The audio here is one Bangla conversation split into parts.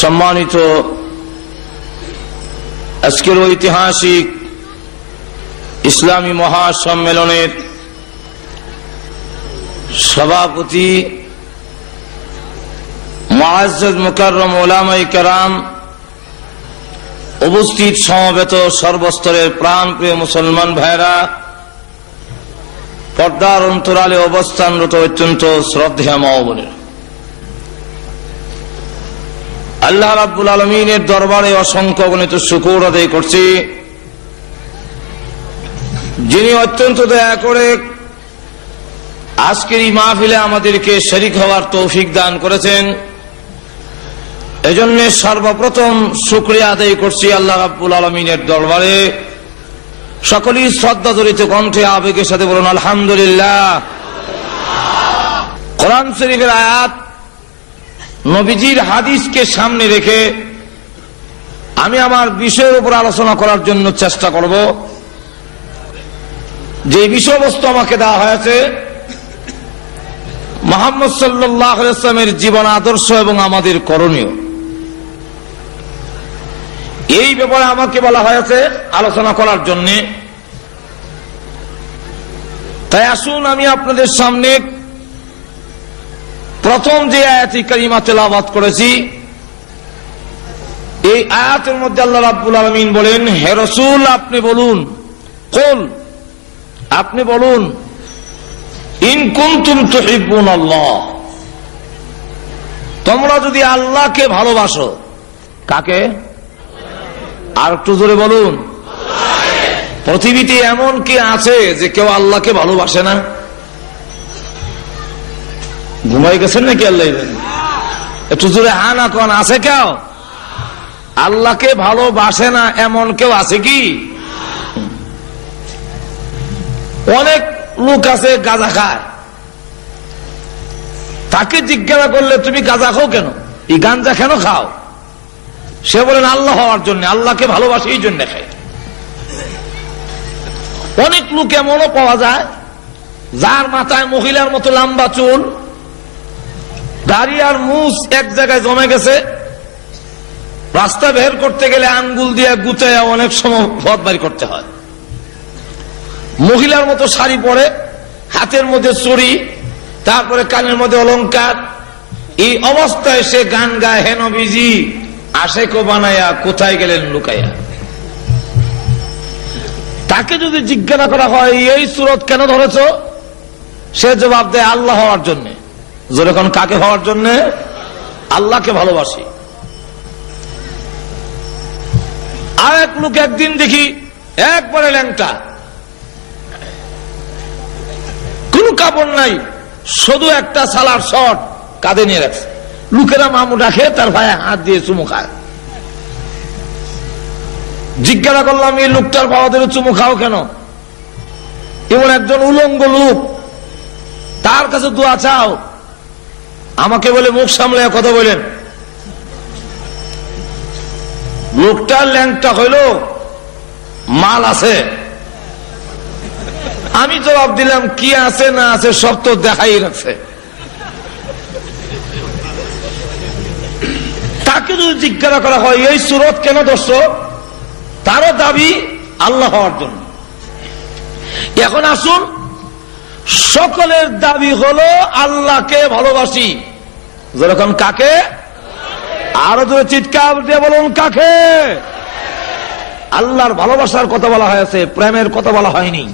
সম্মানিত আজকের ঐতিহাসিক ইসলামী মহাসম্মেলনের সভাপতি মুআজ্জাজ মুকাররম উলামায়ে কেরাম, উপস্থিত সমবেত সর্বস্তরের প্রাণপ্রিয় মুসলমান ভাইরা, পর্দার অন্তরালে অবস্থানরত অত্যন্ত শ্রদ্ধেয় মা ও বোনেরা, আল্লাহ রাব্বুল আলামিনের দরবারে অসংখ্য গণিত শুকর আদায় করছি, যিনি অত্যন্ত দয়া করে আজকের এই মাহফিলে আমাদেরকে শরীক হওয়ার তৌফিক দান করেছেন। এজন্য সর্বপ্রথম শুকরিয়া আদায় করছি আল্লাহ রাব্বুল আলামিনের দরবারে। সকলেই শ্রদ্ধা জড়িত কণ্ঠে আবেগের সাথে বলুন আলহামদুলিল্লাহ। কোরআন শরীফের আয়াত, নবীজির হাদিসকে সামনে রেখে আমি আমার বিষয়ের উপর আলোচনা করার জন্য চেষ্টা করব। যে বিষয়বস্তু আমাকে দেওয়া হয়েছে মুহাম্মদ সাল্লাল্লাহু আলাইহি ওয়াসাল্লামের জীবন আদর্শ এবং আমাদের করণীয়, এই ব্যাপারে আমাকে বলা হয়েছে আলোচনা করার জন্য। তাই আসুন আমি আপনাদের সামনে প্রথম যে আয়াতি কারিমা তেলাওয়াত করেছি, এই আয়াতের মধ্যে আল্লাহ রাব্বুল আলামিন বলেন, হে রাসূল আপনি বলুন, কুল আপনি বলুন, ইন কুনতুম তুহিব্বুনাল্লাহ, তোমরা যদি আল্লাহকে ভালোবাসো। কাকে? আর একটু জোরে বলুন। পৃথিবীতে এমন কি আছে যে কেউ আল্লাহকে ভালোবাসে না? ঘুমাই গেছেন নাকি? আল্লাহ একটু জোরে হা না কোন, আছে কেউ আল্লাহকে ভালোবাসে না এমন কেউ আছে কি? অনেক লোক আছে গাঁজা খায়, তাকে জিজ্ঞাসা করলে তুমি গাঁজা খাও কেন, এই গাঁজা কেন খাও? সে বলেন আল্লাহ হওয়ার জন্য, আল্লাহকে ভালোবাসে এই জন্য খায়। অনেক লোক এমনও পাওয়া যায় যার মাথায় মহিলার মতো লম্বা চুল, দাড়ি আর মুছ এক জায়গায় জমে গেছে, রাস্তা বের করতে গেলে আঙ্গুল দিয়ে গুতায়া অনেক সময় পথ বাড়ি করতে হয়। মহিলার মতো শাড়ি পরে, হাতের মধ্যে চুড়ি, তারপরে কানের মধ্যে অলংকার, এই অবস্থায় সে গান গায়, হে নবীজি আশেকো বানায়া কোথায় গেলেন লুকাইয়া। তাকে যদি জিজ্ঞাসা করা হয় এই সুরত কেন ধরেছ, সে জবাব দেয় আল্লাহ হওয়ার জন্য। যেরকম কাকে হওয়ার জন্য? আল্লাহকে ভালোবাসি। আর এক লোক একদিন দেখি একবারে ল্যাংটা, কোন কাপড় নাই, শুধু একটা সালার শর্ট কাঁধে নিয়ে রাখছে। লোকেরা মামু ডাকে, তার ভাই হাত দিয়ে চুমু খায়। জিজ্ঞাসা করলাম এই লোকটার বাবাদের চুমু খাও কেন? এমন একজন উলঙ্গ লোক, তার কাছে দোয়া চাও। আমাকে বলে মুখ সামলে কথা বলেন। লোকটার ল্যাংটা হইল মাল আছে। আমি জবাব দিলাম কি আছে না আছে সব তো দেখাই রাখছে। তাকে যদি জিজ্ঞাসা করা হয় এই সুরত কেন ধরছ, তারও দাবি আল্লাহ হওয়ার জন্য। এখন আসুন, সকলের দাবি হলো আল্লাহকে ভালোবাসি। যেরকম কাকে? আরো জোরে চিৎকার দিয়ে বলুন কাকে? আল্লাহর ভালোবাসার কথা বলা হয়েছে, প্রেমের কথা বলা হয়নি।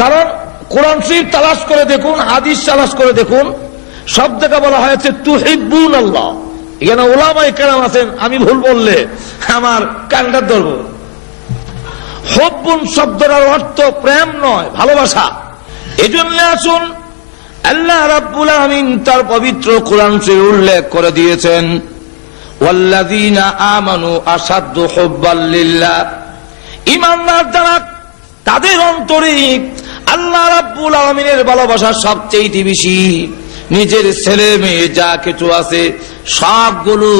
কারণ কোরআন শরীফ তালাশ করে দেখুন, হাদিস তালাশ করে দেখুন, সব জায়গায় বলা হয়েছে তুহিব্বুন আল্লাহ। এখানে উলামায়ে কেরাম আছেন, আমি ভুল বললে আমার কানটা ধরব। হুব্বুন শব্দের অর্থ প্রেম নয়, ভালোবাসা। এজন্য আসুন আল্লাহ রাব্বুল আলামিন তার পবিত্র কোরআন শরীফে উল্লেখ করে দিয়েছেন, ওয়াল্লাযীনা আমানু আশাদ্দু হুব্বাল লিল্লাহ। ঈমানদার যারা, তাদের অন্তরে আল্লাহ রাব্বুল আলামিনের ভালোবাসা সবচেয়ে বেশি। নিজের ছেলে মেয়ে যা কিছু আছে সবগুলো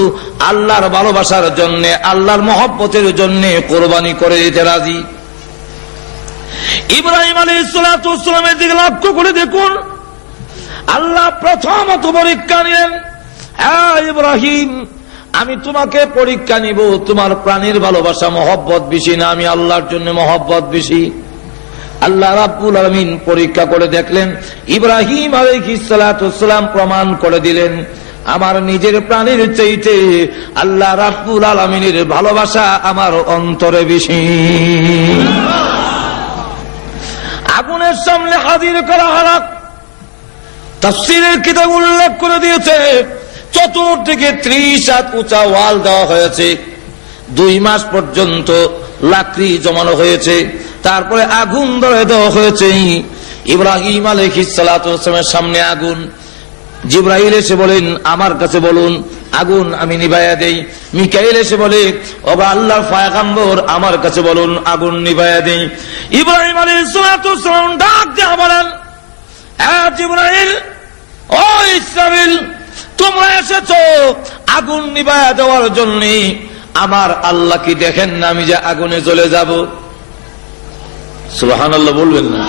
আল্লাহর ভালোবাসার জন্য, আল্লাহর মহব্বতের জন্য কোরবানি করে দিতে রাজি। ইব্রাহিম আলাইহিস সালাতু ওয়াস সালামের দিকে লক্ষ্য করে দেখুন, আল্লাহ প্রথমত পরীক্ষা নিলেন, ইব্রাহিম, আমি তোমাকে পরীক্ষা নিব, তোমার প্রাণের ভালোবাসা মহব্বত বেশি না আমি আল্লাহর জন্য মহব্বত বেশি? আল্লাহ রাব্বুল আলামিন পরীক্ষা করে দেখলেন, ইব্রাহিম আলাইহিস সালাতু ওয়াস সালাম প্রমাণ করে দিলেন আমার নিজের প্রাণের চাইতে আল্লাহ রাব্বুল আলামিনের ভালোবাসা আমার অন্তরে বেশি। আগুনের সামনে হাজির করা হলো। তাফসীরের কিতাব উল্লেখ করে দিয়েছে চতুর্দিকে 30 হাত উঁচা ওয়াল দেওয়া হয়েছে, 2 মাস পর্যন্ত লাকড়ি জমানো হয়েছে, তারপরে আগুন ধরে দেওয়া হয়েছে। ইব্রাহিম আলাইহিস সালাতু ওয়াস সালামের সামনে আগুন। জিবরাইল এসে বলেন আমার কাছে বলুন, আগুন আমি নিভাইয়া দেই। মিকাইল এসে বলে ও আল্লাহর পয়গম্বর আমার কাছে বলুন, আগুন নিভাইয়া দেই। ইব্রাহিম আলাইহিস সালাতু ওয়াস সালাম ডাক দিয়ে বলেন, জিবরাইল, ও ইসরাফিল, তোমরা এসেছো আগুন নিভাইয়া দেওয়ার জন্য। আমার আল্লাহ কি দেখেন না আমি যে আগুনে জ্বলে যাব? সুবহানাল্লাহ বলবেন না?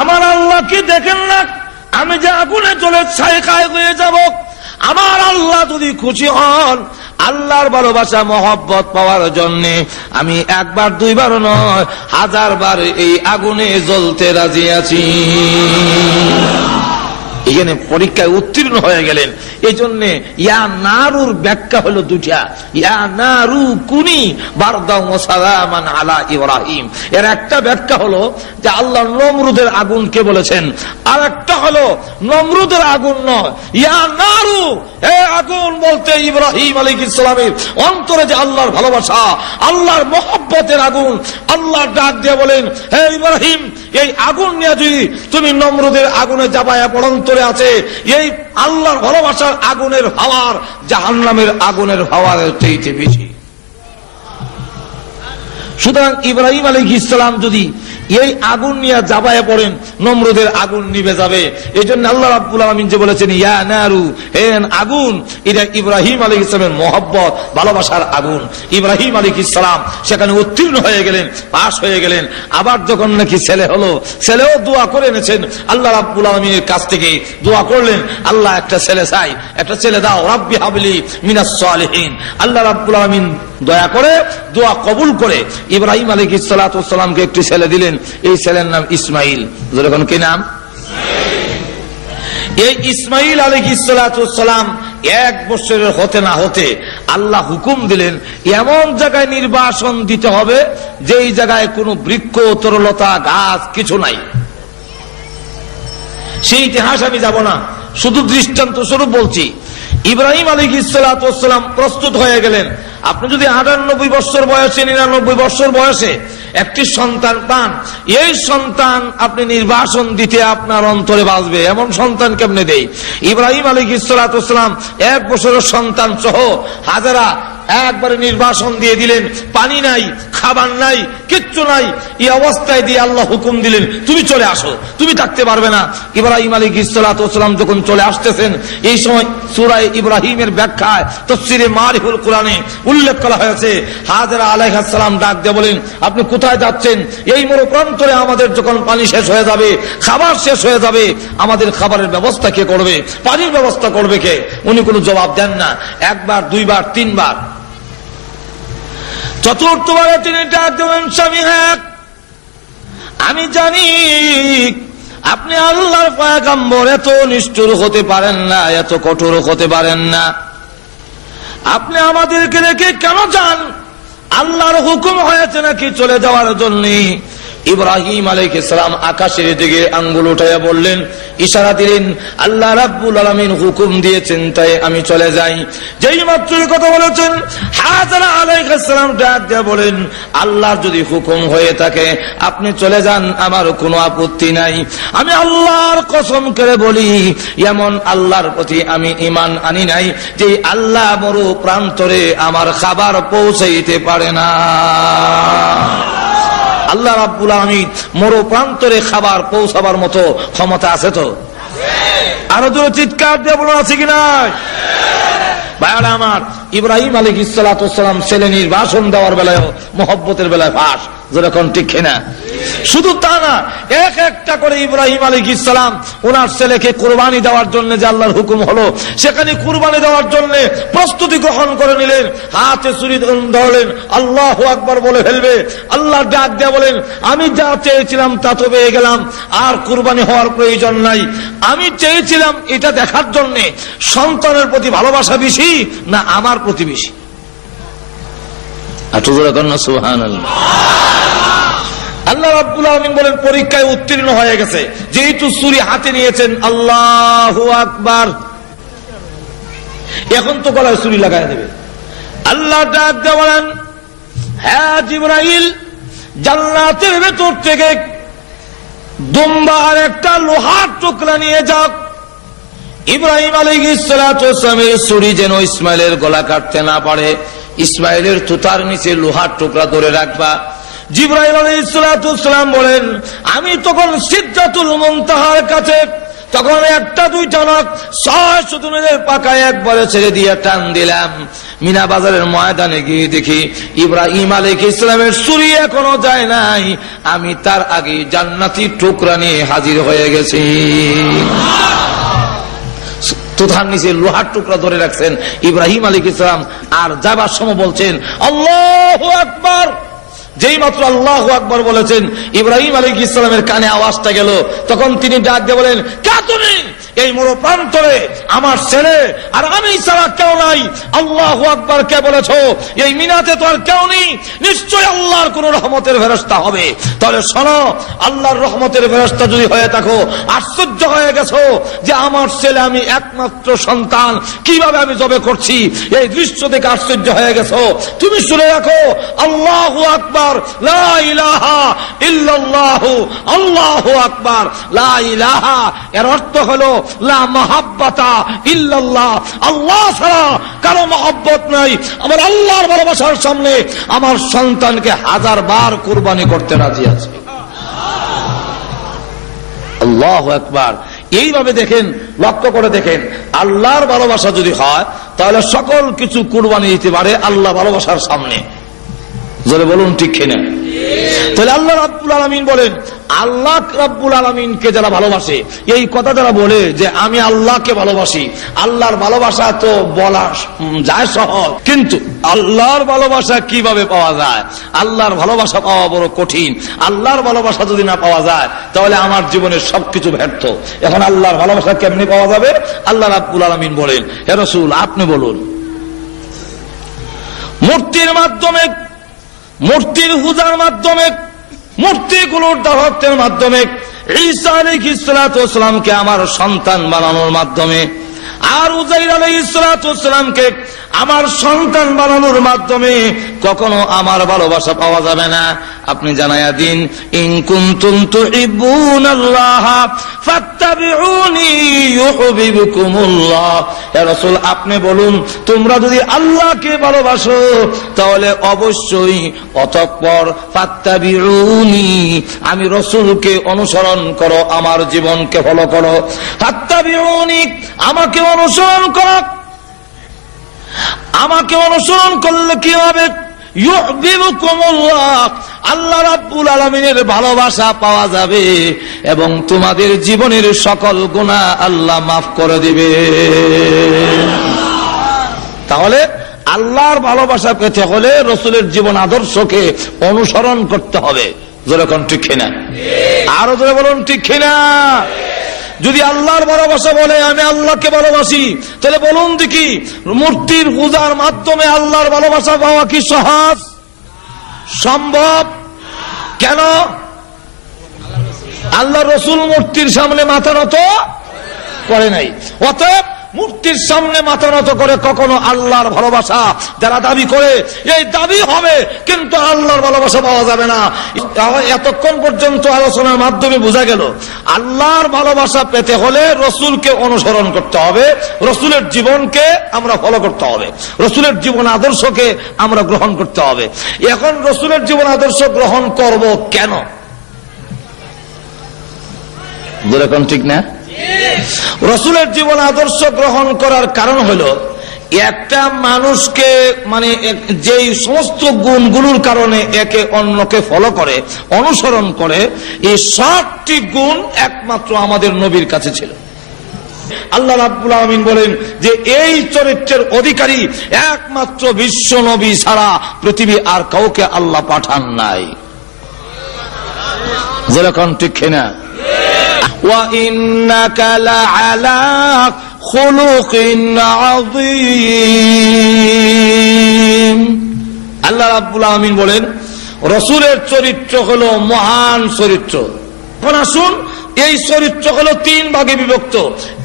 আমার আল্লাহ কি দেখেন না আমি যে আগুনে জ্বলে ছাই হয়ে যাব? আমার আল্লাহ যদি খুশি হন, আল্লাহর ভালোবাসা মহব্বত পাওয়ার জন্য আমি 1 বার 2 বার নয় 1000 বার এই আগুনে জ্বলতে রাজি আছি। এখানে পরীক্ষায় উত্তীর্ণ হয়ে গেলেন। এই জন্য ইয়া নারুর ব্যাখ্যা হলো 2টা, ইয়া নারু কুনি বারদাও ওয়া সালামান আলা ইব্রাহিম। এর একটা ব্যাখ্যা হলো যে আল্লাহ নমরুদের আগুনকে বলেছেন, আর একটা হলো নমরুদের আগুন নয়, ইয়া নারু, হে আগুন বলতে ইব্রাহিম আলাইহিস সালামের অন্তরে যে আল্লাহর ভালোবাসা, আল্লাহর মহব্বতের আগুন। আল্লাহ ডাক দিয়ে বলেন, হে ইব্রাহিম, এই আগুন নিয়ে যদি তুমি নমরুদের আগুনে জাবায়া পড়ন্তরে আছে, এই আল্লাহর ভালোবাসার আগুনের হাওয়ার জাহান্নামের আগুনের হাওয়ার চাইতে বেশি। সুতরাং ইব্রাহিম আলাইহিস সালাম যদি এই আগুন নিয়ে জাবায়ে পড়েন, নমরুদের আগুন নিভে যাবে। এই জন্য আল্লাহ রাব্বুল আলামিন যে বলেছেন ইয়া নারু, হে আগুন, এটা ইব্রাহিম আলাইহিস সালামের মহব্বত ভালোবাসার আগুন। ইব্রাহিম আলাইহিস সালাম সেখানে উত্তীর্ণ হয়ে গেলেন, পাশ হয়ে গেলেন। আবার যখন নাকি ছেলে হলো, ছেলেও দোয়া করে এনেছেন আল্লাহ রাব্বুল আলামিনের কাছ থেকে, দোয়া করলেন আল্লাহ একটা ছেলে চাই, একটা ছেলে দাও, রাব্বি হাবলি মিনাস সালিহিন। আল্লাহ রাব্বুল আলামিন দয়া করে দোয়া কবুল করে ইব্রাহিম আলাইহিস সালাতু ওয়াস সালামকে একটি ছেলে দিলেন। এই ছেলের নাম ইসমাইল। যখন কি নাম? এই ইসমাইল আলাইহিস সালাতু ওয়াস সালাম 1 বছরের হতে না হতে আল্লাহ হুকুম দিলেন এমন জায়গায় নির্বাসন দিতে হবে যেই জায়গায় কোনো বৃক্ষ, তরলতা, গাছ কিছু নাই। সেই ইতিহাস আমি যাব না, শুধু দৃষ্টান্ত স্বরূপ বলছি। ইব্রাহিম আলাইহিস সালাতু ওয়াস সালাম প্রস্তুত হয়ে গেলেন। আপনি যদি 98 বছর বয়সে, 99 বছর বয়সে একটি সন্তান পান, এই সন্তান আপনি নির্বাসন দিতে আপনার অন্তরে বাজবে, এমন সন্তান কেমনে দেই? ইব্রাহিম আলাইহিস সালাতু ওয়াস সালাম 1 বছরের সন্তান সহ হাজারা একবারে নির্বাসন দিয়ে দিলেন। পানি নাই, খাবার নাই, কিচ্ছু নাই। এই অবস্থায় দিয়ে আল্লাহ হুকুম দিলেন তুমি চলে আসো, তুমি থাকতে পারবে না। ইব্রাহিম আলাইহিস সালাতু ওয়াস সালাম যখন চলে আসতেছেন, এই সময় সূরা ইব্রাহিমের ব্যাখ্যায় তাফসীরে মারিফুল কোরআনে উল্লেখ করা হয়েছে, হাজরা আলাইহিস সালাম ডাক দিয়ে বলেন আপনি কোথায় যাচ্ছেন? এই মরুপ্রান্তরে আমাদের যখন পানি শেষ হয়ে যাবে, খাবার শেষ হয়ে যাবে, আমাদের খাবারের ব্যবস্থা কে করবে? পানির ব্যবস্থা করবে কে? উনি কোনো জবাব দেন না। 1 বার 2 বার 3 বার, চতুর্থবারে তিনি ডাক দেবেন, স্বামী হ্যাঁ আমি জানি আপনি আল্লাহর পয়গম্বর, এত নিষ্ঠুর হতে পারেন না, এত কঠোর হতে পারেন না। আপনি আমাদেরকে রেখে কেন যান? আল্লাহর হুকুম হয়েছে নাকি চলে যাওয়ার জন্য? ইব্রাহিম আলাইহিস সালাম আকাশের দিকে আঙ্গুল উঠাইয়া বললেন, ইশারা দিলেন আল্লাহ রাব্বুল আলামিন হুকুম দিয়েছেন তাই আমি চলে যাই। যেই মাত্র কথা বলেছেন, হাজরা আলাইহিস সালাম ডাক দিয়ে বলেন আল্লাহর যদি হুকুম হয়ে থাকে আপনি চলে যান, আমার কোনো আপত্তি নাই। আমি আল্লাহর কসম করে বলি এমন আল্লাহর প্রতি আমি ঈমান আনি নাই যে আল্লাহ মরু প্রান্তরে আমার খাবার পৌঁছাইতে পারে না। আল্লাহ রাব্বুল আলামিন মরু প্রান্তরে খাবার পৌঁছাবার মতো ক্ষমতা আছে তো? আরো জোরে চিৎকার দিয়ে বলুন আছে কি নাই? ভাইরা আমার, ইব্রাহিম আলাইহিস সালাতু ওয়াস সালাম ছেলে নির্বাসন দেওয়ার বেলায়, মহব্বতের বেলায় ফাঁস, যেরকম ঠিক কিনা? শুধু তা না, এক একটা করে ইব্রাহিম আলাইহিস সালাম ওনার ছেলেকে কুরবানি দেওয়ার জন্য যে আল্লাহর হুকুম হলো, সেখানে কুরবানি দেওয়ার জন্য প্রস্তুতি গ্রহণ করে নিলেন। হাতে ছুরি ধরলেন, আল্লাহু আকবার বলে ফেলবে। আল্লাহ ডাক দিয়ে বলেন, আমি যা চেয়েছিলাম তা তো পেয়ে গেলাম, আর কুরবানি হওয়ার প্রয়োজন নাই। আমি চেয়েছিলাম এটা দেখার জন্য সন্তানের প্রতি ভালোবাসা বেশি না আমার প্রতি বেশি। সুবহানাল্লাহ। আল্লাহ রাব্বুল আলামিন বলেন, পরীক্ষায় উত্তীর্ণ হয়ে গেছে, যেহেতু ছুরি হাতে নিয়েছেন, আল্লাহু আকবার, এখন তো গলায় ছুরি লাগায় দেবে। আল্লাহ ডাক দিয়ে বলেন, হ্যাঁ জিবরাইল, জান্নাতের ভেতর থেকে দুম্বার একটা লোহার টুকরা নিয়ে যাও। ইব্রাহিম আলাইহিস সালাতু ওয়াস সালামের ছুরি যেন ইসমাইলের গলা কাটতে না পারে, ইসমাইলের তুতার নিচে লোহার টুকরা ধরে রাখবা। জিবরাইল আলাইহিস সালাতু ওয়াস সালাম বলেন, আমি তখন সিদরাতুল মুনতাহার কাছে, তখন একটা দুইটা নয় 600 দুনের পাকায় একবারে ছেড়ে দিয়ে টান দিলাম। মিনা বাজারের ময়দানে গিয়ে দেখি ইব্রাহিম আলাইহিস সালামের ছুরি এখনো যায় নাই, আমি তার আগে জান্নাতি টুকরা নিয়ে হাজির হয়ে গেছি। তুতার নিচে লোহার টুকরা ধরে রাখছেন ইব্রাহিম আলাইহিস সালাম, আর যাবার সময় বলছেন আল্লাহু আকবার। যেই মাত্র আল্লাহু আকবার বলেছেন, ইব্রাহিম আলাইহিস সালামের কানে আওয়াজটা গেল, তখন তিনি ডাক দিয়ে বলেন, কে তুমি? এই মরু প্রান্তরে আমার ছেলে আর আমি ছাড়া কেউ নাই। আল্লাহু আকবার কে বলেছো? এই মিনাতে তো আর কেউ নেই, নিশ্চয় আল্লাহর কোন রহমতের ফেরেশতা হবে। তাহলে শোনো, আল্লাহর রহমতের ফেরেশতা যদি হয়ে থাকো, আশ্চর্য হয়ে গেছো যে আমার ছেলে, আমি একমাত্র সন্তান, কিভাবে আমি জবে করছি, এই দৃশ্য দেখে আশ্চর্য হয়ে গেছো। তুমি শুনে রাখো, আল্লাহু আকবার, লা ইলাহা ইল্লাল্লাহু, আল্লাহু আকবার, লা ইলাহা, এর অর্থ হলো লা মাহাব্বাতা ইল্লাল্লাহ, আল্লাহ ছাড়া কারো মহব্বত নাই। আমার আল্লাহর ভালোবাসার সামনে আমার সন্তানকে 1000 বার কুরবানি করতে রাজি আছে। আল্লাহু আকবার। এইভাবে দেখেন, লক্ষ্য করে দেখেন, আল্লাহর ভালোবাসা যদি হয় তাহলে সকল কিছু কুরবানি দিতে পারে আল্লাহ ভালোবাসার সামনে। জোরে বলুন ঠিক কিনা? তাহলে আল্লাহ রাব্বুল আলামিন বলেন, আল্লাহ রাব্বুল আলামিনকে যারা ভালোবাসে, এই কথা যারা বলে যে আমি আল্লাহকে ভালোবাসি, আল্লাহর ভালোবাসা তো বলা যায় সহজ, কিন্তু আল্লাহর ভালোবাসা কিভাবে পাওয়া যায়? আল্লাহর ভালোবাসা পাওয়া বড় কঠিন। আল্লাহর ভালোবাসা যদি না পাওয়া যায় তাহলে আমার জীবনের সবকিছু ব্যর্থ। এখন আল্লাহর ভালোবাসা কেমনি পাওয়া যাবে? আল্লাহ রাব্বুল আলামিন বলেন, হে রাসূল আপনি বলুন। মূর্তির মাধ্যমে, মূর্তির পূজার মাধ্যমে, মূর্তিগুলোর দাওয়াতের মাধ্যমে, ঈসা আলাইহিস সালাতু ওয়াস সালামকে আমার সন্তান বানানোর মাধ্যমে, আর উযাইর আলাইহিস সালাতু ওয়াস সালামকে আমার সন্তান বানানোর মাধ্যমে কখনো আমার ভালোবাসা পাওয়া যাবে না। আপনি জানায়া দিন, ইন কুনতুম তুহিব্বুনাল্লাহ ফাত্তাবিউনি ইউহিব্বুকুমুল্লাহ। হে রাসূল আপনি বলুন, তোমরা যদি আল্লাহকে ভালোবাসো তাহলে অবশ্যই অতঃপর ফাত্তাবিউনি, আমি রাসূলকে অনুসরণ করো, আমার জীবনকে ফলো করো। ফাত্তাবিউনি, আমাকে অনুসরণ করো। আমাকে অনুসরণ করলে কি হবে? ইউহিব্বুকুমুল্লাহ, আল্লাহ রাব্বুল আলামিনের ভালোবাসা পাওয়া যাবে এবং তোমাদের জীবনের সকল গুনাহ আল্লাহ মাফ করে দিবে। তাহলে আল্লাহর ভালোবাসা পেতে হলে রাসূলের জীবন আদর্শকে অনুসরণ করতে হবে। জোরে কোন ঠিক কিনা? আরো জোরে বলুন ঠিক কিনা? যদি আল্লাহর ভালোবাসা বলে আমি আল্লাহকে ভালোবাসি, তাহলে বলুন দেখি, মূর্তির পূজার মাধ্যমে আল্লাহর ভালোবাসা পাওয়া কি সহজ? সম্ভব? কেন? আল্লাহ রাসূল মূর্তির সামনে মাথা নত করে নাই। অতএব মূর্তির সামনে মাথা নত করে কখনো আল্লাহর ভালোবাসা যারা দাবি করে, এই দাবি হবে, কিন্তু আল্লাহর ভালোবাসা পাওয়া যাবে না। এতক্ষণ পর্যন্ত আলোচনার মাধ্যমে বোঝা গেল, আল্লাহর ভালোবাসা পেতে হলে রাসূলকে অনুসরণ করতে হবে, রাসূলের জীবনকে আমরা ফলো করতে হবে, রাসূলের জীবন আদর্শকে আমরা গ্রহণ করতে হবে। এখন রাসূলের জীবন আদর্শ গ্রহণ করব কেন? যেরকম ঠিক না? রাসূলের জীবন আদর্শ গ্রহণ করার কারণ হলো, একটা মানুষকে মানে যেই সমস্ত গুণগুলোর কারণে একে অন্যকে ফলো করে, অনুসরণ করে, এই 7টি গুণ একমাত্র আমাদের নবীর কাছে ছিল। আল্লাহ রাব্বুল আলামিন বলেন যে এই চরিত্রের অধিকারী একমাত্র বিশ্ব নবী ছাড়া পৃথিবী আর কাউকে আল্লাহ পাঠান নাই। যেরকম ঠিক কিনা? ওয়া ইন্নাকা লাআলা খুলুকিন আযীম। আল্লাহ রাব্বুল আলামিন বলেন রাসূলের চরিত্র হলো মহান চরিত্র। এখন আসুন, এই চরিত্র হলো 3 ভাগে বিভক্ত।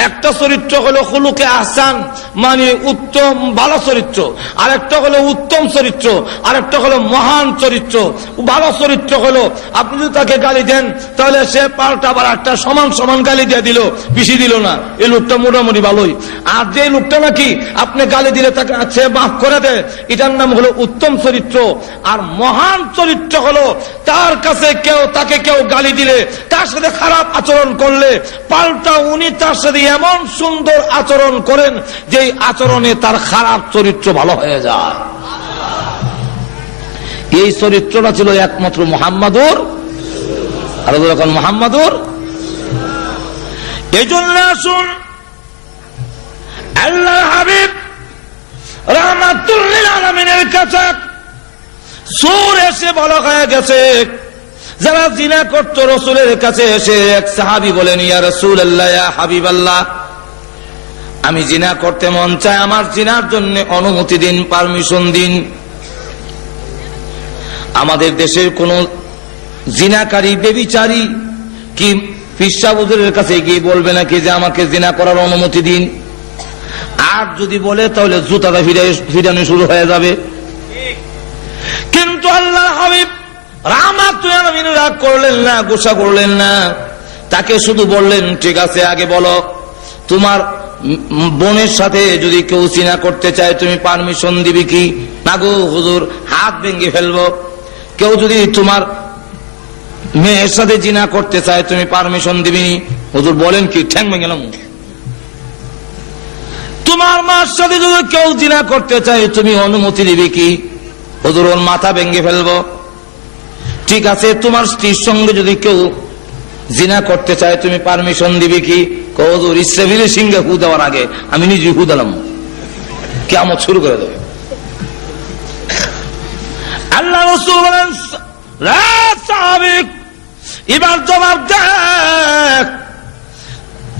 একটা চরিত্র হলো খুলুকে আহসান, মানে উত্তম ভালো চরিত্র, আরেকটা হলো উত্তম চরিত্র, আরেকটা হলো মহান চরিত্র। ভালো চরিত্র হলো আপনি যদি তাকে গালি দেন তাহলে সে পাল্টা আবার একটা সমান সমান গালি দিয়ে দিল, বেশি দিল না, এই লোকটা মোটামুটি ভালোই। আর যে লোকটা নাকি আপনি গালি দিলে তাকে সে মাফ করে দেয়, এটার নাম হলো উত্তম চরিত্র। আর মহান চরিত্র হলো তার কাছে তাকে কেউ গালি দিলে, তার সাথে খারাপ আচরণ করলে পাল্টা উনি তার সাথে এমন সুন্দর আচরণ করেন যে আচরণে তার খারাপ চরিত্র ভালো হয়ে যায়। এই চরিত্রটা ছিল একমাত্র মুহাম্মাদুর, আর যখন মুহাম্মাদুর। এই জন্য আসুন আল্লাহর হাবিব রাহমাতুল লিল আলামিনের কাছে সূর এসে বলা হয়ে গেছে, যারা জিনা করতো রাসূলের কাছে এসে এক সাহাবী বলেন, ইয়া রাসূলুল্লাহ, ইয়া হাবিবাল্লাহ, আমি জিনা করতে মন চায়, আমার জিনার জন্য অনুমতি দিন, পারমিশন দিন। আমাদের দেশের কোন জিনাকারী বেবিচারী কি পিসা হুজুরের কাছে গিয়ে বলবে নাকি যে আমাকে জিনা করার অনুমতি দিন? আর যদি বলে তাহলে জুতাটা ফিরানো শুরু হয়ে যাবে। কিন্তু আল্লাহর হাবিব রাহমাতুল লিল আলামিন রাগ করলেন না, গোসা করলেন না, তাকে শুধু বললেন, ঠিক আছে, আগে বলো তোমার বোনের সাথে যদি কেউ জিনা করতে চায় তুমি পারমিশন দিবি কি? না গো হুজুর, হাত ভেঙে ফেলবো। কেউ যদি তোমার মেয়ের সাথে জিনা করতে চায় তুমি পারমিশন দিবি? হুজুর বলেন কি, ঠ্যাং ভেঙে গেলাম। তোমার মার সাথে যদি কেউ জিনা করতে চায় তুমি অনুমতি দিবি কি? হুজুর ওর মাথা ভেঙে ফেলবো। ঠিক আছে, তোমার স্ত্রীর সঙ্গে যদি কেউ জিনা করতে চায় তুমি পারমিশন দিবি কি? হুজুর ইসরাফিলের সিংহে হু দেওয়ার আগে আমি নিজে হু দিলাম, কিয়ামত শুরু করে দেবে। আল্লাহ রাসূল বলেন, এবার জবাব দেখ,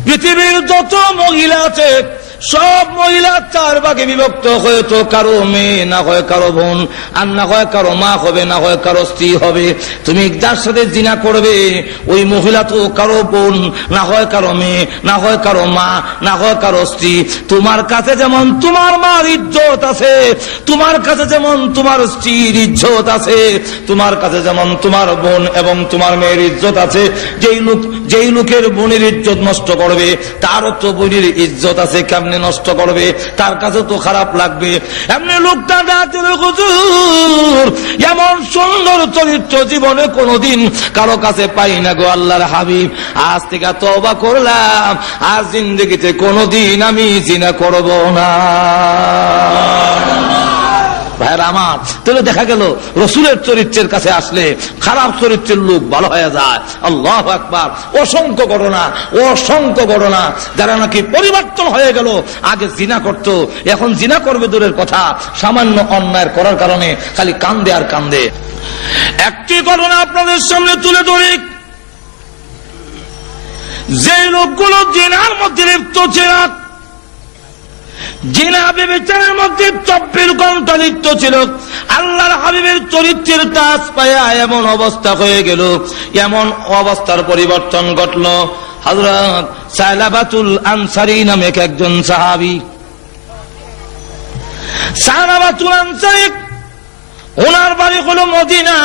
পৃথিবীর যত মহিলা আছে সব মহিলা 4 ভাগে বিভক্ত, হয়তো কারো মেয়ে, না হয় কারো বোন, আর না হয় কারো মা হবে, না হয় কারো স্ত্রী হবে। তুমি যার সাথে জিনা করবে ওই মহিলা তো কারো বোন, না হয় কারো মেয়ে, না হয় কারো মা, না হয় কারো স্ত্রী। তোমার কাছে যেমন তোমার মার ইজ্জত আছে, তোমার কাছে যেমন তোমার স্ত্রীর ইজ্জত আছে, তোমার কাছে যেমন তোমার বোন এবং তোমার মেয়ের ইজ্জত আছে। যেই লোকের বোনের ইজ্জত নষ্ট করবে তারও তো বোনের ইজ্জত আছে, কেমনে নষ্ট করবে? তার কাছে তো খারাপ লাগবে। এমনি লোকটা ডাকছিল, হুজুর এমন সুন্দর চরিত্র জীবনে কোনোদিন কারো কাছে পাই না গো আল্লাহর হাবিব, আজ থেকে তওবা করলাম, আর জিন্দেগিতে কোনোদিন আমি জিনা করব না। ভাইরা আমার, তাহলে দেখা গেল রাসূলের চরিত্রের কাছে আসলে খারাপ চরিত্রের লোক ভালো হয়ে যায়। আল্লাহু আকবার। অসংখ্য ঘটনা যারা নাকি পরিবর্তন হয়ে গেল, আগে জিনা করত, এখন জিনা করবে দূরের কথা, সামান্য অন্যায় করার কারণে খালি কান্দে আর কান্দে। একটি ঘটনা আপনাদের সামনে তুলে ধরি। যে লোকগুলো জিনার মধ্যে লিপ্ত ছিল, জিনা ব্যভিচারের মধ্যে 24 ঘন্টা লিপ্ত ছিল, আল্লাহর হাবিবের চরিত্রের তাজ পায়া এমন অবস্থা হয়ে গেল, এমন অবস্থার পরিবর্তন ঘটল। হযরত সালাবাতুল আনসারী নামে একজন সাহাবী, সালাবাতুল আনসারী, ওনার বাড়ি হলো মদিনা,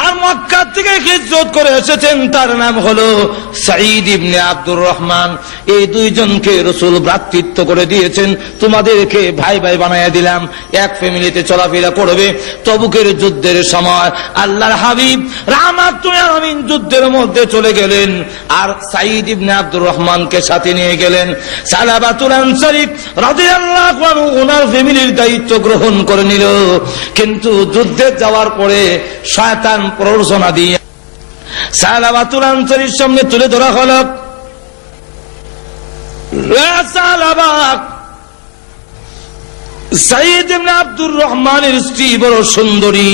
আর মক্কা থেকে হিজরত করে এসেছেন, তার নাম হলো সাঈদ ইবনে আব্দুর রহমান। এই দুইজনকে রাসূল ভ্রাতৃত্ব করে দিয়েছেন, তোমাদেরকে ভাই ভাই বানাইয়া দিলাম, এক ফ্যামিলিতে চলাফেরা করবে। তবুকের যুদ্ধের সময় আল্লাহর হাবিব রাহমাতুল আলামিন যুদ্ধের মধ্যে চলে গেলেন, আর সাঈদ ইবনে আব্দুর রহমানকে সাথে নিয়ে গেলেন। সালাবাতুল আনসারী রাদিয়াল্লাহু আনহু ওনার ফ্যামিলির দায়িত্ব গ্রহণ করে নিল। কিন্তু যুদ্ধে যাওয়ার পরে শয়তান প্ররোচনা দিয়ে সালাবাতুল আনসারীর সামনে তুলে ধরা হলো, সালাবা, সাঈদ ইবনে আব্দুর রহমানের স্ত্রী বড় সুন্দরী,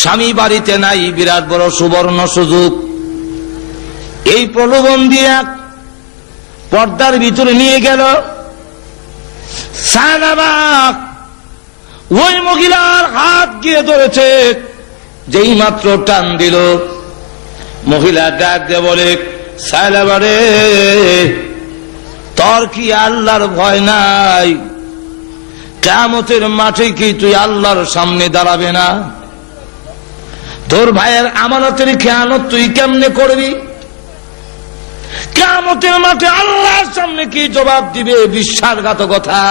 স্বামী বাড়িতে নাই, বিরাট বড় সুবর্ণ সুযোগ। এই প্রলোভন দিয়ে পর্দার ভিতরে নিয়ে গেল। সালাবা ওই মহিলার হাত গিয়ে ধরেছে, যেই মাত্র টান দিল, মহিলা ডাক দিয়ে বলে, সালাবা রে, তোর কি আল্লাহর ভয় নাই? কিয়ামতের মাঠে কি তুই আল্লাহর সামনে দাঁড়াবে না? তোর ভাইয়ের আমানতের খেয়ানত তুই কেমনে করবি? কিয়ামতের মাঠে আল্লাহর সামনে কি জবাব দিবে? বিশ্বাসঘাতকতা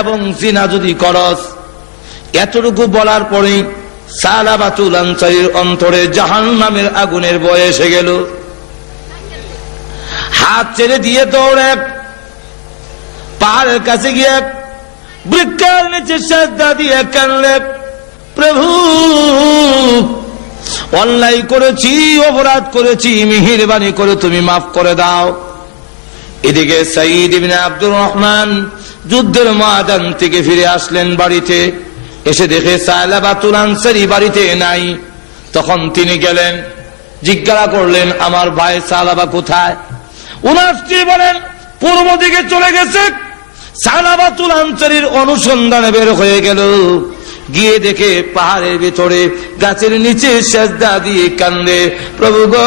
এবং জিনা যদি করস। এতটুকু বলার পরে সালাবাতুল আনসারীর অন্তরে জাহান্নামের আগুনের ভয় এসে গেল। হাত ছেড়ে দিয়ে দৌড়ে পাহাড়ের কাছে গিয়ে বৃক্ষের নিচে সেজদা দিয়ে কাঁদলে, প্রভু অন্যায় করেছি, অপরাধ করেছি, মেহেরবানি করে তুমি মাফ করে দাও। এদিকে সাঈদ ইবনে আব্দুর রহমান যুদ্ধের ময়দান থেকে ফিরে আসলেন বাড়িতে। এসে দেখে সালাবাতুল আনসারী বাড়িতে নাই। তখন তিনি গেলেন, জিজ্ঞাসা করলেন, আমার ভাই সালাবা কোথায়? উনার স্ত্রী বলেন, পূর্ব দিকে চলে গেছে। সালাবাতুল আনসারীর অনুসন্ধানে বের হয়ে গেল, গিয়ে দেখে পাহাড়ের ভিতরে গাছের নিচে সেজদা দিয়ে কান্দে, প্রভু গো,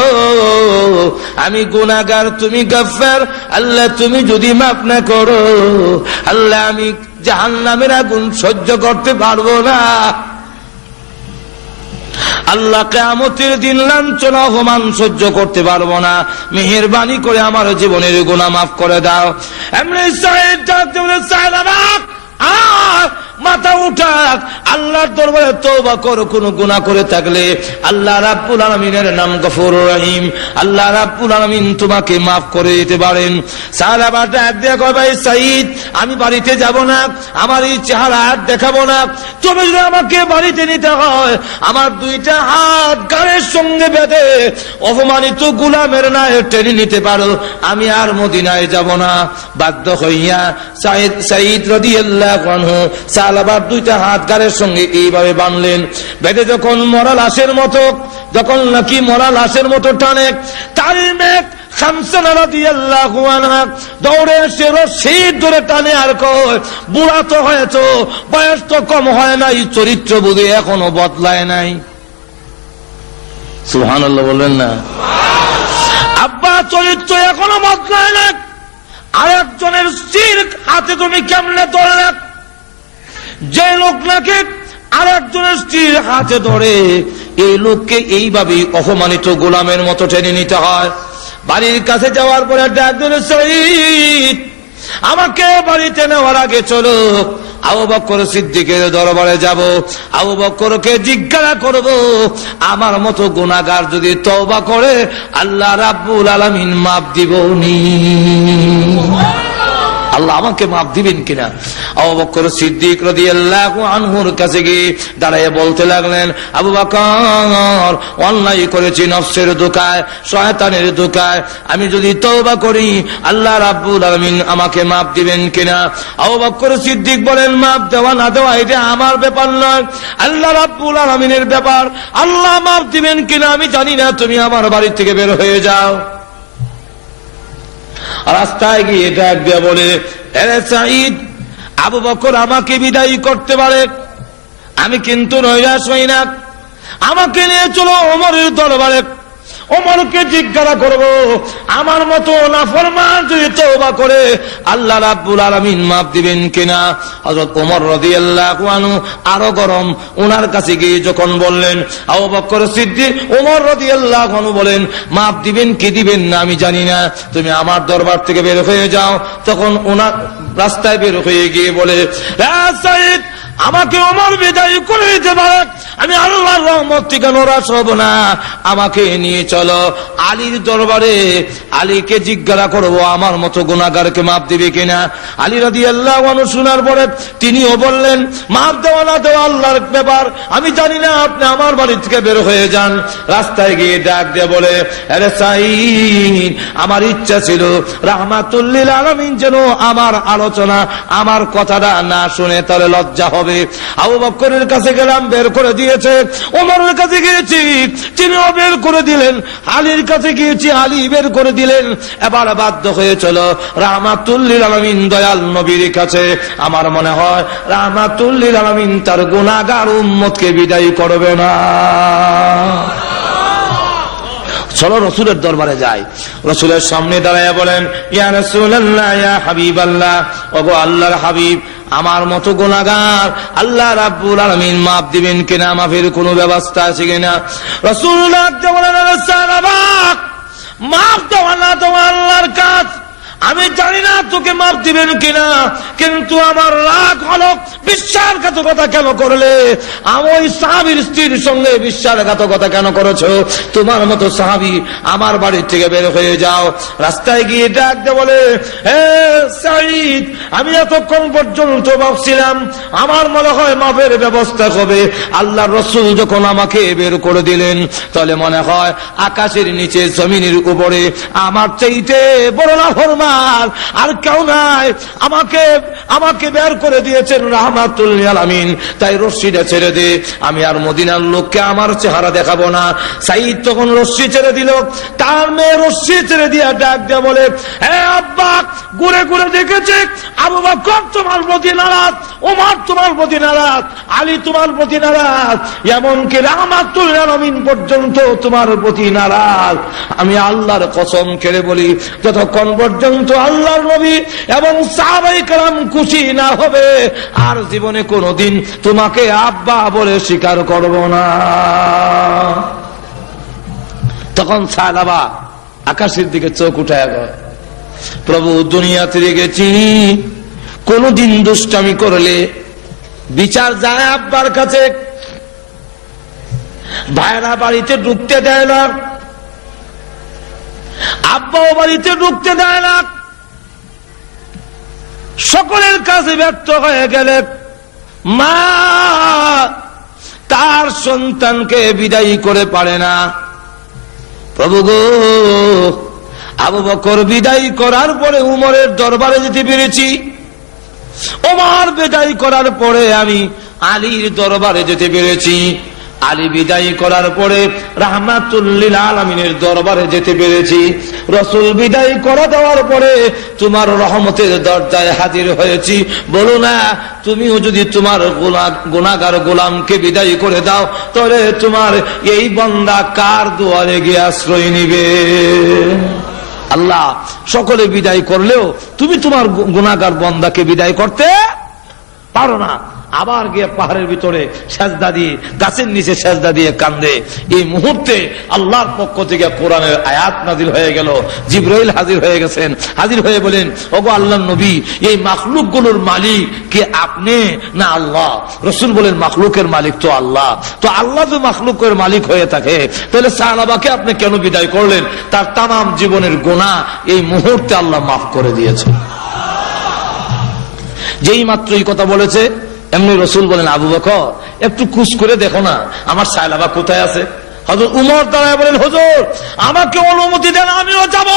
আমি গুনাহগার, তুমি গফফার, আল্লাহ তুমি যদি মাফ না করো, আল্লাহ আমি জাহান্নামের আগুন সহ্য করতে পারবো না। আল্লাহ কিয়ামতের দিন লাঞ্ছনা অপমান সহ্য করতে পারবো না, মেহেরবানি করে আমার জীবনের গুনাহ মাফ করে দাও। এমনি সাঈদ ডাকতে বলে, সালাবা আর মাথা উঠাক, আল্লাহর দরবারে তওবা করো। কোনো গুনাহ করে থাকলে আল্লাহ রাব্বুল আলামিনের নাম গফুরুর রহিম, আল্লাহ রাব্বুল আলামিন তোমাকে মাফ করে দিতে পারেন। সালাবা ডাক দিয়ে কয়, ভাই সাঈদ, আমি বাড়িতে যাব না, আমার এই চেহারা আর দেখাবো না। তুমি যদি আমাকে বাড়িতে নিতে হয়, আমার দুইটা হাত গাড়ির সঙ্গে বেঁধে অপমানিত গোলামের ন্যায় টেনে নিতে পারো, আমি আর মদিনায় যাব না। বাধ্য হইয়া সাঈদ রাদিয়াল্লাহু আনহু সালাবার দুইটা হাত গাড়ির সঙ্গে এইভাবে বাঁধলেন। বেঁধে যখন মরা লাশের মতো, যখন নাকি মরা লাশের মতো টানে, তার মেঘ খামসানা রাদিয়াল্লাহু আনহা দৌড়ে এসে রশি ধরে টানে আর কয়, বুড়া তো হয়েছো, বয়স তো কম হয় নাই, চরিত্র বুঝি এখনো বদলায় নাই। সুবহানাল্লাহ বলবেন না? আব্বা চরিত্র এখনো বদলায় না, আরেকজনের স্ত্রীর হাতে তুমি কেমনে ধরলে? যে লোক নাকি আরেকজনের স্ত্রীর হাতে ধরে, এই লোককে এইভাবেই অপমানিত গোলামের মতো টেনে নিতে হয়। বাড়ির কাছে যাওয়ার পরে ডাক দিলে, সাঈদ আমাকে বাড়িতে নেওয়ার আগে চলো, আবু বকর সিদ্দিকের দরবারে যাব, আবু বকরকে জিজ্ঞাসা করব, আমার মতো গুনাহগার যদি তওবা করে আল্লাহ রাব্বুল আলামিন মাফ দিবনি, আল্লাহ আমাকে মাফ দিবেন কিনা। আবু বকর সিদ্দিক রাদিয়াল্লাহু আনহুর কাছে গিয়ে দাঁড়িয়ে বলতে লাগলেন, আবু বকর, অন্যায় করেছি নফসের ধোঁকায়, শয়তানের ধোঁকায়, আমি যদি তওবা করি আল্লাহ রাব্বুল আলামিন আমাকে মাফ দিবেন কিনা। আবু বকর সিদ্দিক বলেন, মাফ দেওয়া না দেওয়া এটা আমার ব্যাপার নয়, আল্লাহ রাব্বুল আলামিনের ব্যাপার। আল্লাহ মাফ দিবেন কিনা আমি জানি না, তুমি আমার বাড়ি থেকে বের হয়ে যাও। রাস্তায় গিয়ে ডাক দিয়ে বলে, আরে সাঈদ, আবু বকর আমাকে বিদায় করতে পারে, আমি কিন্তু নৈরাশ হই না, আমাকে নিয়ে চলো ওমরের দরবারে। ওমরকে জিজ্ঞাসা করব, আমার মতো নাফরমান যদি তওবা করে আল্লাহ রাব্বুল আলামিন মাফ দিবেন কিনা। হযরত ওমর রাদিয়াল্লাহু আনহু আরো গরম, ওনার কাছে গিয়ে যখন বললেন, আবু বকর সিদ্দিক ওমর রাদিয়াল্লাহু আনহু বলেন, মাফ দিবেন কি দিবেন না আমি জানি না, তুমি আমার দরবার থেকে বের হয়ে যাও। তখন ওনার রাস্তায় বের হয়ে গিয়ে বলে, সাইদ আমাকে ওমর বিদায় করে দিতে পারে, আমি আল্লাহর রহমত থেকে নারাজ হব না, আমাকে নিয়ে চলো আলীর দরবারে, আলীকে জিজ্ঞাসা করবো আমার মতো গুনাহগারকে মাফ দিবে কিনা। আলী রাদিয়াল্লাহু আনহু শোনার পরে তিনিও বললেন, মাফ দেওয়া না দেওয়া আল্লাহর ব্যাপার, আমি জানি না, আপনি আমার বাড়ি থেকে বের হয়ে যান। রাস্তায় গিয়ে ডাক দিয়ে বলে, আরে সাইদ আমার ইচ্ছা ছিল রাহমাতুল লিল আলামিন যেন আমার আলোচনা আমার কথাটা না শুনে, তাহলে লজ্জা হবে। আবু বকরের কাছে গেলাম, বের করে দিয়েছে। ওমরের কাছে গিয়েছি, তিনিও বের করে দিলেন। আলীর কাছে গিয়েছি, আলী বের করে দিলেন। এবার বাধ্য হয়ে চলো রাহমাতুল লিল আলামিন দয়াল নবীর কাছে। আমার মনে হয় রাহমাতুল লিল আলামিন তার গুনাহগার উম্মতকে বিদায় করবে না। চলো রসুলের দরবারে যাই। রসুলের সামনে দাঁড়ায় বলেন, ইয়া রাসূলুল্লাহ, ইয়া হাবিবাল্লাহ, ওগো আল্লাহর হাবিব, আমার মতো গুনাহগার আল্লাহ রাব্বুল আলামিন মাফ দিবেন কিনা, মাফের কোনো ব্যবস্থা আছে কিনা। রাসূলুল্লাহ বলেন, মাফ দেওয়া না দেওয়া আল্লাহর কাজ, আমি জানি না তোকে মাফ দিবেন কিনা, কিন্তু আমার রাগ হলো বিশ্বাসঘাতকতা কেন করলে, ওই সাহাবীর স্ত্রীর সঙ্গে বিশ্বাসঘাতকতা কেন করেছো। তোমার মতো সাহাবী আমার বাড়ি থেকে বের হয়ে যাও। রাস্তায় গিয়ে ডাক দিয়ে বলে, হে সাঈদ, আমি এতক্ষণ পর্যন্ত ভাবছিলাম আমার মনে হয় মাফের ব্যবস্থা হবে, আল্লাহর রাসূল যখন আমাকে বের করে দিলেন, তাহলে মনে হয় আকাশের নিচে জমিনের উপরে আমার চাইতে বড় নাফরমান আর কেউ নাই, আমাকে বের করে দিয়েছেন রাহমাতুল লিল আলামিন, তাই রশিটা ছেড়ে দে, আমি আর মদিনার লোককে আমার চেহারা দেখাবো না। সাঈদ তখন রশি ছেড়ে দিল, তার মেয়ে রশি ছেড়ে দিয়ে ডাক দিয়ে বলে, হে আব্বা, ঘুরে ঘুরে দেখেছে আবু বকর তোমার প্রতি নারাজ, ওমর তোমার প্রতি নারাজ, আলী তোমার প্রতি নারাজ, এমনকি রাহমাতুল লিল আলামিন পর্যন্ত তোমার প্রতি নারাজ। আমি আল্লাহর কসম খেলে বলি, যতক্ষণ পর্যন্ত আল্লাহর নবী এবং সাহাবায়ে কেরাম খুশি না হবে, আর জীবনে কোনোদিন তোমাকে আব্বা বলে স্বীকার করব না। তখন সাহাবা আকাশের দিকে চোখ উঠায় গেল, প্রভু দুনিয়াতে রেখেছি, কোনদিন দুষ্টামি করলে বিচার যায় আব্বার কাছে, ভাইরা বাড়িতে ঢুকতে দেয় না, আব্বাও বাড়িতে ঢুকতে দেয় না, সকলের কাছে ব্যর্থ হয়ে গেলে মা তার সন্তানকে বিদায় করে পারে না। প্রভু গো, আবু বকর বিদায় করার পরে উমরের দরবারে যেতে পেরেছি, ওমর বিদায় করার পরে আমি আলীর দরবারে যেতে পেরেছি, আলী বিদায় করার পরে রাহমাতুল লিল আলামিনের দরবারে যেতে পেরেছি, রাসূল বিদায় করে দেওয়ার পরে তোমার রহমতের দরজায় হাজির হয়েছি। বলো না, তুমিও যদি তোমার গুনাহগার গোলামকে বিদায় করে দাও, তাহলে তোমার এই বান্দা কার দুয়ারে গিয়ে আশ্রয় নিবে? আল্লাহ সকলে বিদায় করলেও তুমি তোমার গুনাহগার বান্দাকে বিদায় করতে পারো না। আবার গিয়ে পাহাড়ের ভিতরে সেজদা দিয়ে, গাছের নিচে সেজদা দিয়ে কান্দে। এই মুহূর্তে আল্লাহর পক্ষ থেকে কোরআনের আয়াত নাজিল হয়ে গেল, জিবরাইল হাজির হয়ে গেছেন, হাজির হয়ে বলেন, ওগো আল্লাহর নবী, এই মাখলুক গুলোর মালিক কে আপনি না আল্লাহ? রাসূল বলেন, মাখলুকের মালিক তো আল্লাহ। তো আল্লাহ যদি মাখলুকের মালিক হয়ে থাকে, তাহলে সাহাবাকে আপনি কেন বিদায় করলেন? তার তামাম জীবনের গুনাহ এই মুহূর্তে আল্লাহ মাফ করে দিয়েছে। যেই মাত্র এই কথা বলেছে, এমনি রাসূল বলেন, আবু বকর একটু খুশ করে দেখো না আমার সায়লাবা কোথায় আছে। হযরত উমর দাঁড়ায় বলেন, হুজুর আমাকে অনুমতি দেন, আমিও যাব,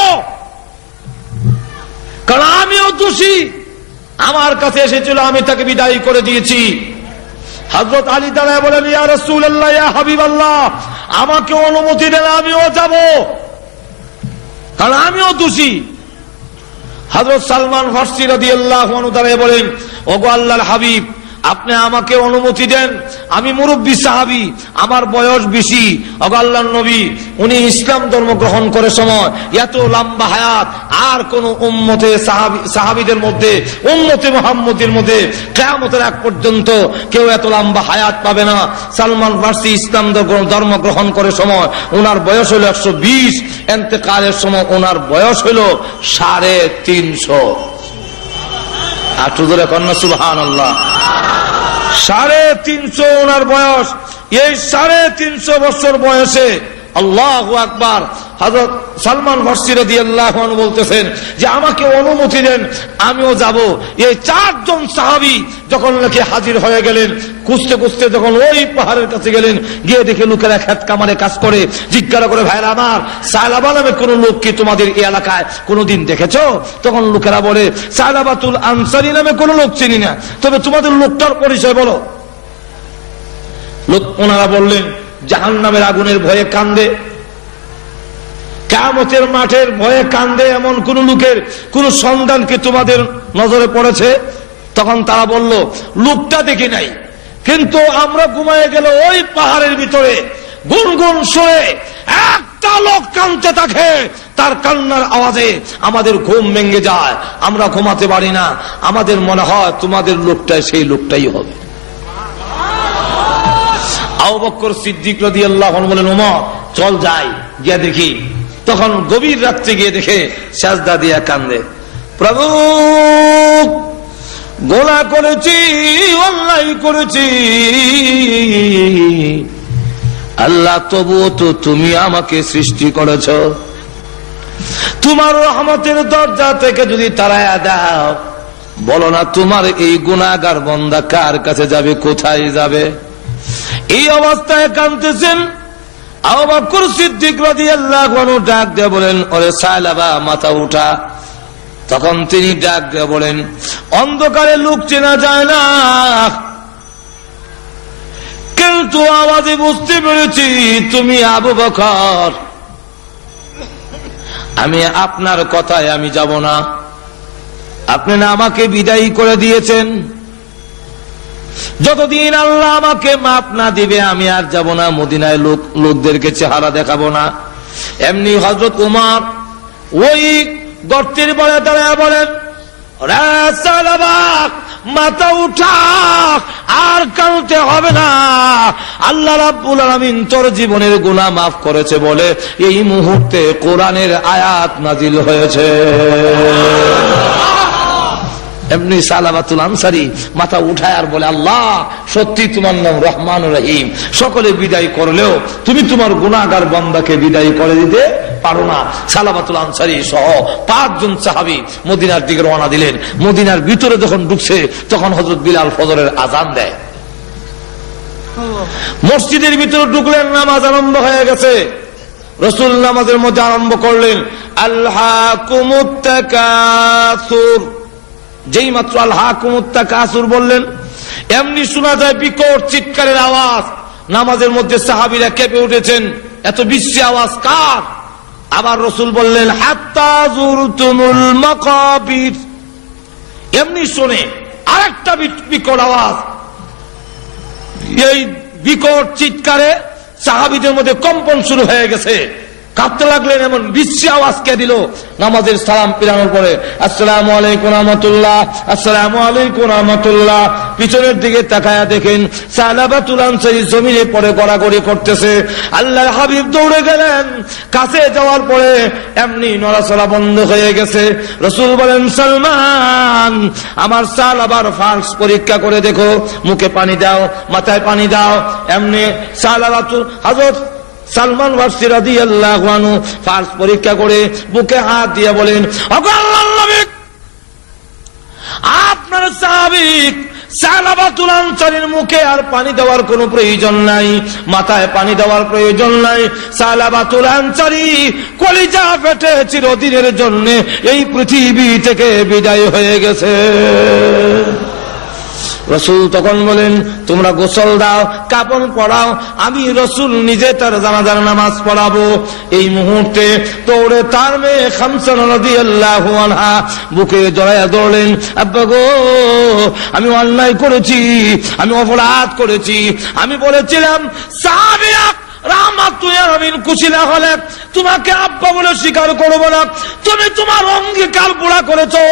কারণ আমিও দোষী, আমার কাছে এসেছিল, আমি তাকে বিদায় করে দিয়েছি। হযরত আলী দাঁড়ায় বলেন, ইয়া রাসূলুল্লাহ, ইয়া হাবিবাল্লাহ, আমাকে অনুমতি দেন, আমিও যাব, কারণ আমিও দোষী। হযরত সালমান ফারসি রাদিয়াল্লাহু আনহু দাঁড়ায় বলেন, ওগো আল্লাহর হাবিব, আপনি আমাকে অনুমতি দেন, আমি মুরব্বী সাহাবী, আমার বয়স বেশি। আল্লাহর নবী উনি ইসলাম ধর্ম গ্রহণ করে সময় এত লম্বা হায়াত আর কোন উম্মতে সাহাবীদের মধ্যে, উম্মতে মুহাম্মদের মধ্যে কিয়ামতের আগ পর্যন্ত কেউ এত লম্বা হায়াত পাবে না। সালমান ফার্সি ইসলাম ধর্ম গ্রহণ করে সময় ওনার বয়স হলো 120, ইন্তেকালের সময় ওনার বয়স হলো 350। আর তুদের কন্যা সুবহানাল্লাহ, 350 ওনার বয়স। এই 350 বছর বয়সে আল্লাহু আকবার, হযরত সালমান ফার্সি রাদিয়াল্লাহু আনহু বলতেছেন যে আমাকে অনুমতি দেন, আমিও যাব। এই 4 জন সাহাবী যখন নাকি হাজির হয়ে গেলেন, খুঁজতে খুঁজতে যখন ওই পাহাড়ের কাছে গেলেন, গিয়ে দেখে লোকেরা ক্ষেত কামারে কাজ করে। জিজ্ঞাসা করে, ভাইরা আমার, সায়লাবা নামে কোন লোক কি তোমাদের এই এলাকায় কোনদিন দেখেছো? তখন লোকেরা বলে, সায়লাবাতুল আনসারী নামে কোন লোক চিনি না, তবে তোমাদের লোকটার পরিচয় বলো। লোক ওনারা বললেন, জাহান্নামের আগুনের ভয়ে কান্দে, কিয়ামতের মাঠের ভয়ে কান্দে, এমন কোন লোকের কোন সন্ধান কি তোমাদের নজরে পড়েছে? তখন তারা বলল, লোকটা দেখি নাই, কিন্তু আমরা ঘুমায় গেল ওই পাহাড়ের ভিতরে গুনগুন সুরে একটা লোক কাঁদতে থাকে, তার কান্নার আওয়াজে আমাদের ঘুম ভেঙে যায়, আমরা ঘুমাতে পারি না। আমাদের মনে হয় তোমাদের লোকটাই সেই লোকটাই হবে। আবু বকর সিদ্দিক রাদিয়াল্লাহু আনহু বলেন, ওমর চল যাই, গিয়ে দেখি। তখন গভীর রাত্রে গিয়ে দেখে সাজদা দিয়া কান্দে, প্রভু গোনাহ করেছি, অন্যায় করেছি আল্লাহ, তবুও তো তুমি আমাকে সৃষ্টি করেছ, তোমার রহমতের দরজা থেকে যদি তাড়ায়া দাও, বলো না তোমার এই গুনাহগার বান্দা কার কাছে যাবে, কোথায় যাবে? এই অবস্থায় কাঁদতেছেন। আবু বকর সিদ্দিক রাদিয়াল্লাহু আনহু ডাক দিয়ে বলেন, ওরে সায়লাবা, মাথা উঠা। তখন তিনি ডাক দিয়ে বলেন, অন্ধকারে লোক চেনা যায় না, কিন্তু আওয়াজে বুঝতে পেরেছি তুমি আবু বকর। আমি আপনার কথায় আমি যাব না, আপনি না আমাকে বিদায়ী করে দিয়েছেন, যতদিন আল্লাহ আমাকে মাপ না দিবে আমি আর যাব না, মদিনায় লোকদেরকে চেহারা দেখাবো না। এমনি হযরত উমর ওই গর্তের পরে দাঁড়ায় বলেন, মাথা উঠা, আর কাঁদতে হবে না, আল্লাহ রাব্বুল আলামিন তোর জীবনের গুনাহ মাফ করেছে বলে এই মুহূর্তে কোরআনের আয়াত নাজিল হয়েছে। এমনি সালাবাতুল আনসারী মাথা উঠায় আর বলে, আল্লাহ সত্যি তোমার নাম রহমান রহিম, সকলে বিদায় করলেও তুমি তোমার গুনাহগার বান্দাকে বিদায় করে দিতে পারো না। সালাবাতুল আনসারী সহ 5 জন সাহাবী মদিনার দিকে রওনা দিলেন। মদিনার ভিতরে যখন ঢুকছে তখন হযরত বিলাল ফজরের আযান দেয়। মসজিদের ভিতরে ঢুকলেন, নামাজ আরম্ভ হয়ে গেছে। রাসূল নামাজের মধ্যে আরম্ভ করলেন, আলহাকুমুত তাকাসুর। যেই মাত্র আলহাকুমুত তাকাসুর বললেন, এমনি শোনা যায় বিকট চিৎকারের আওয়াজ। নামাজের মধ্যে সাহাবীরা কেঁপে উঠেছেন, এত বিশ্রী আওয়াজ কার? আবার রাসূল বললেন, হাত্তা যুরতুমুল মাকাবির। এমনি শুনে আরেকটা বিকট আওয়াজ। এই বিকট চিৎকারে সাহাবীদের মধ্যে কম্পন শুরু হয়ে গেছে, কাঁদতে লাগলেন। এমন বিশ্রী আওয়াজ কে দিল? নামাজের সালাম ফিরানোর পরে আসসালামু আলাইকুম রাহমাতুল্লাহ, আসসালামু আলাইকুম রাহমাতুল্লাহ। পিছনের দিকে তাকায়া দেখেন সালাবাতুল আনসারী জমিনে পড়ে গড়াগড়ি করতেছে। আল্লাহর হাবিব দৌড়ে গেলেন, কাছে যাওয়ার পরে এমনি নড়াচড়া বন্ধ হয়ে গেছে। রাসূল বলেন, সালমান আমার সালাবার ফার্স পরীক্ষা করে দেখো, মুখে পানি দাও, মাথায় পানি দাও। এমনি সালাবাতুল হযরত সালমান ফার্সি রাদিয়াল্লাহু আনহু ফার্স পরীক্ষা করে বুকে হাত দিয়ে বলেন, ওগো আল্লাহর নবী, আপনার সাহাবী সালাবাতুল আনসারীর মুখে আর পানি দেওয়ার কোনো প্রয়োজন নাই, মাথায় পানি দেওয়ার প্রয়োজন নাই। সালাবাতুল আনসারী কলিজা ফেটে চিরদিনের জন্য এই পৃথিবী থেকে বিদায় হয়ে গেছে। রসুল তখন বলেন, তোমরা গোসল দাও, কাফন পরাও, আমি রসুল নিজে তার জানাজার নামাজ পড়াবো। এই মুহূর্তে দৌড়ে তার মেয়ে খামসা রাদিয়াল্লাহু আনহা বুকে জড়াইয়া দৌড়লেন, আব্বা গো, আমি অন্যায় করেছি, আমি অপরাধ করেছি, আমি বলেছিলাম সাহাবিয়া রাহমাত তুই আমিন খুশি না হলে তোমাকে আব্বা বলে স্বীকার করবো না। তুমি তোমার অঙ্গীকার পুরা করেছো,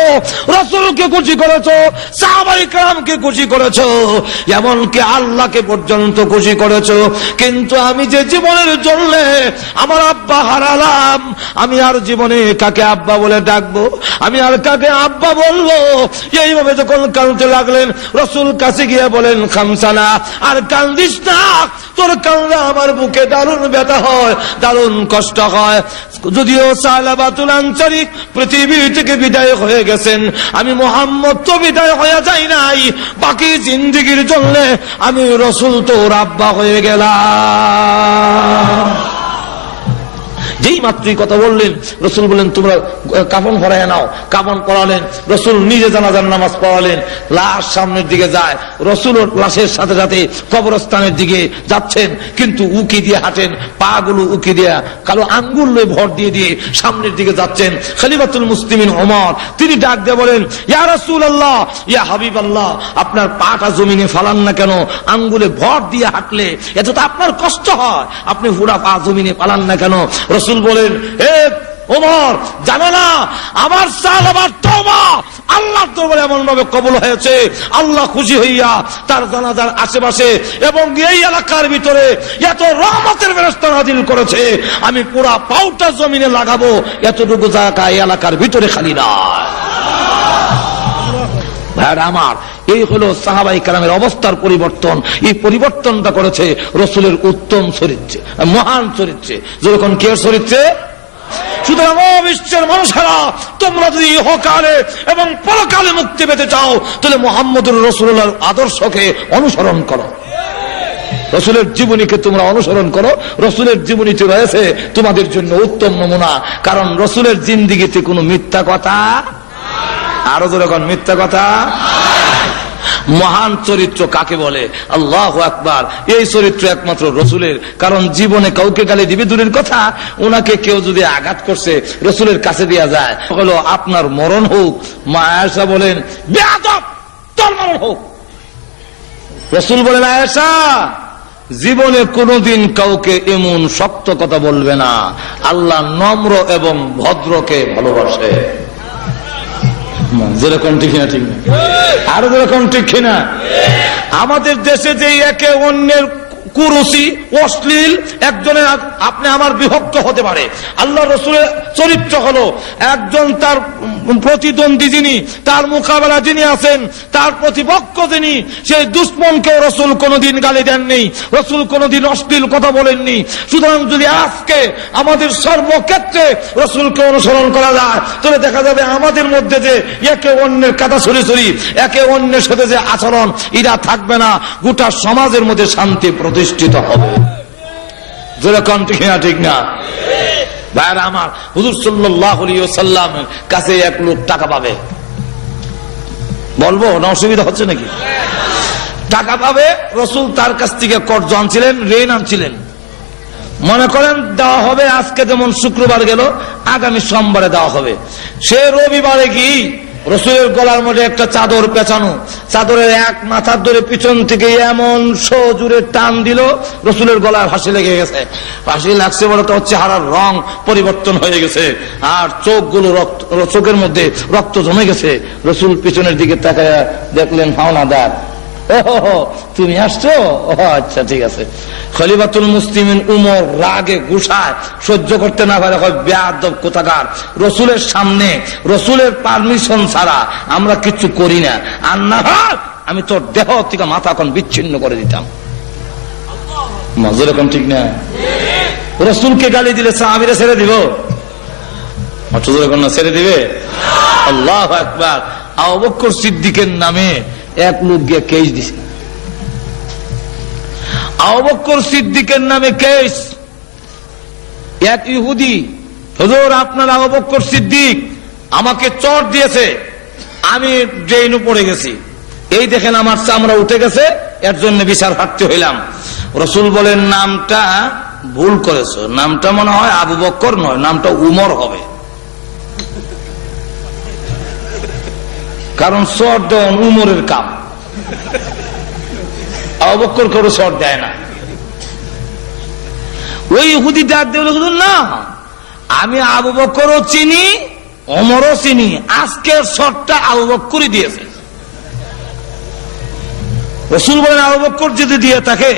রাসূলকে খুশি করেছো, সাহাবায়ে কেরামকে খুশি করেছো, এমনকি আল্লাহকে পর্যন্ত খুশি করেছো। কিন্তু আমি যে জীবনের জন্য আমার আব্বা হারালাম, আমি আর জীবনে কাকে আব্বা বলে ডাকবো, আমি আর কাকে আব্বা বলবো? এইভাবে যখন কাঁদতে লাগলেন, রাসূল কাছে গিয়ে বলেন, খামসানা আর কান্দিস না, তোর কান্না আমার বুকে দারুণ ব্যথা হয়, দারুণ কষ্ট হয়। যদিও সালাবাতুল আনসারী পৃথিবী থেকে বিদায় হয়ে গেছেন, আমি মুহাম্মদ তো বিদায় হয়ে যাই নাই, বাকি জিন্দেগীর জন্য আমি রাসূল তোর আব্বা হয়ে গেলাম। যেই মাত্রই কথা বললেন, রসুল বললেন তোমরা কাফন পরায় নাও। কাফন পরালেন, রসুল নিজে জানাজার নামাজ পড়ালেন। লাশ সামনের দিকে যায়, রসুল লাশের সাথে সাথে কবরস্থানের দিকে যাচ্ছেন, কিন্তু উকি দিয়ে হাঁটেন, পা গুলো উকি দিয়ে কালো আঙ্গুল ভর দিয়ে দিয়ে সামনের দিকে যাচ্ছেন। খলিফাতুল মুসলিমিন ওমর তিনি ডাক দিয়ে বলেন, ইয়া রাসূলুল্লাহ, ইয়া হাবিবাল্লাহ, আপনার পাটা জমিনে ফালান না কেন? আঙ্গুলে ভর দিয়ে হাঁটলে এত তো আপনার কষ্ট হয়, আপনি পুরা পা জমিনে ফালান না কেন? রসুল বলেন, এ ওমর, জানো না আমার সাহাবার তওবা আল্লাহর দরবারে এমন ভাবে কবুল হয়েছে, আল্লাহ খুশি হইয়া তার জানাজার আশেপাশে এবং এই এলাকার ভিতরে এত রহমতের ফেরেশতা নাযিল করেছে, আমি পুরা পাউটা জমিনে লাগাবো, এতটুকু জায়গা এই এলাকার ভিতরে খালি নয়। ভাইরা আমার, এই হলো সাহাবায়ে কেরামের অবস্থার পরিবর্তন। এই পরিবর্তনটা করেছে রসুলের উত্তম চরিত্রে, মহান চরিত্রে। যখন কে চরিত্রে? সুতরাং বিশ্বের মানুষেরা, তোমরা যদি ইহকালে এবং পরকালে মুক্তি পেতে চাও, তাহলে মুহাম্মদুর রাসূলুল্লাহর আদর্শকে অনুসরণ করো, রসুলের জীবনীকে তোমরা অনুসরণ করো। রসুলের জীবনীতে রয়েছে তোমাদের জন্য উত্তম নমুনা, কারণ রসুলের জিন্দেগিতে কোনো মিথ্যা কথা, আরো যখন মিথ্যা কথা। মহান চরিত্র কাকে বলে? আল্লাহু আকবার। এই চরিত্র একমাত্র রসুলের, কারণ জীবনে কাউকে গালি দিবে দূরের কথা, ওনাকে কেউ যদি আঘাত করছে রসুলের কাছে দেয়া যায়, হলো আপনার মরণ হোক। মা আয়েশা বলেন, বেয়াদব, তোর মরণ হোক। রসুল বলেন, আয়েশা জীবনে কোনদিন কাউকে এমন শক্ত কথা বলবে না, আল্লাহ নম্র এবং ভদ্রকে ভালোবাসে। যেরকম ঠিক না, ঠিক না, আরো যেরকম ঠিক কিনা। আমাদের দেশে যে একে অন্যের কুরুচি, অশ্লীল, একজনের আপনি আমার বিভক্ত হতে পারে। আল্লাহ রসুলের চরিত্র হলো একজন তার প্রতিদ্বন্দ্বী যিনি, তার মোকাবেলা যিনি আছেন, তার প্রতিপক্ষ যিনি, সেই দুশ্মনকেও রসুল কোনদিন গালি দেননি, রসুল কোনদিন অশ্লীল কথা বলেননি। সুতরাং যদি আজকে আমাদের সর্বক্ষেত্রে রসুলকে অনুসরণ করা যায়, তাহলে দেখা যাবে আমাদের মধ্যে যে একে অন্যের কথা ছড়ি, একে অন্যের সাথে যে আচরণ, এরা থাকবে না, গোটা সমাজের মধ্যে শান্তি প্রতিষ্ঠিত হবে। যেরকম ঠিক না, ঠিক না ভাইরা আমার? হুজুর সাল্লাল্লাহু আলাইহি ওয়াসাল্লামের কাছে এক লোক টাকা পাবে, বলবো না অসুবিধা হচ্ছে নাকি? টাকা পাবে, রসুল তার কাছ থেকে কর্জ আনছিলেন, ঋণ আনছিলেন। মনে করেন দেওয়া হবে আজকে, যেমন শুক্রবার গেল, আগামী সোমবারে দেওয়া হবে। সে রবিবারে কি রসুলের গলার মধ্যে একটা চাদর পেঁচানো, চাদরের এক মাথার ধরে পিছন থেকে এমন জোরে টান দিল, রসুলের গলায় ফাঁসি লেগে গেছে। ফাঁসি লাগছে বলে তো চেহারার রং পরিবর্তন হয়ে গেছে, আর চোখগুলো চোখের মধ্যে রক্ত জমে গেছে। রসুল পিছনের দিকে তাকায় দেখলেন হাওলাদার, ও তুমি আসছো, ও আচ্ছা ঠিক আছে। খলিফাতুল মুসলিমিন উমর রাগে গুসায় সহ্য করতে না পারে, বেয়াদব কোথাকার, রসুলের সামনে রসুলের পারমিশন ছাড়া আমরা কিছু করি না, আর না আমি তোর দেহ থেকে মাথা এখন বিচ্ছিন্ন করে দিতাম। যেরকম ঠিক না? রসুলকে গালি দিলে সাহাবীরা ছেড়ে দিব? না, ছেড়ে দিবে? আল্লাহু আকবার। আবু বকর সিদ্দিকের নামে এক লোক গিয়ে কেস দিছে, আবু বকর সিদ্দিকের নামে কেস। এক ইহুদি, হুজুর আপনার আবু বকর সিদ্দিক আমাকে চট দিয়েছে, আমি ড্রেনে পড়ে গেছি। এই দেখেন আমার চামড়া উঠে গেছে, এর জন্য বিচার প্রার্থী হইলাম। রসুল বলেন নামটা ভুল করেছো, নামটা মনে হয় আবু বকর নয়, নামটা উমর হবে, কারণ চট দেওয়া উমরের কাম, আবু বকর করে চট দেয় না। ওই ইহুদি ডাক দিয়ে না, আমি আবু বকরও চিনি ওমরও চিনি, আজকের শটটা আবু বকরই দিয়েছে। রসুল বলেন আবু বকর যদি দিয়ে থাকে,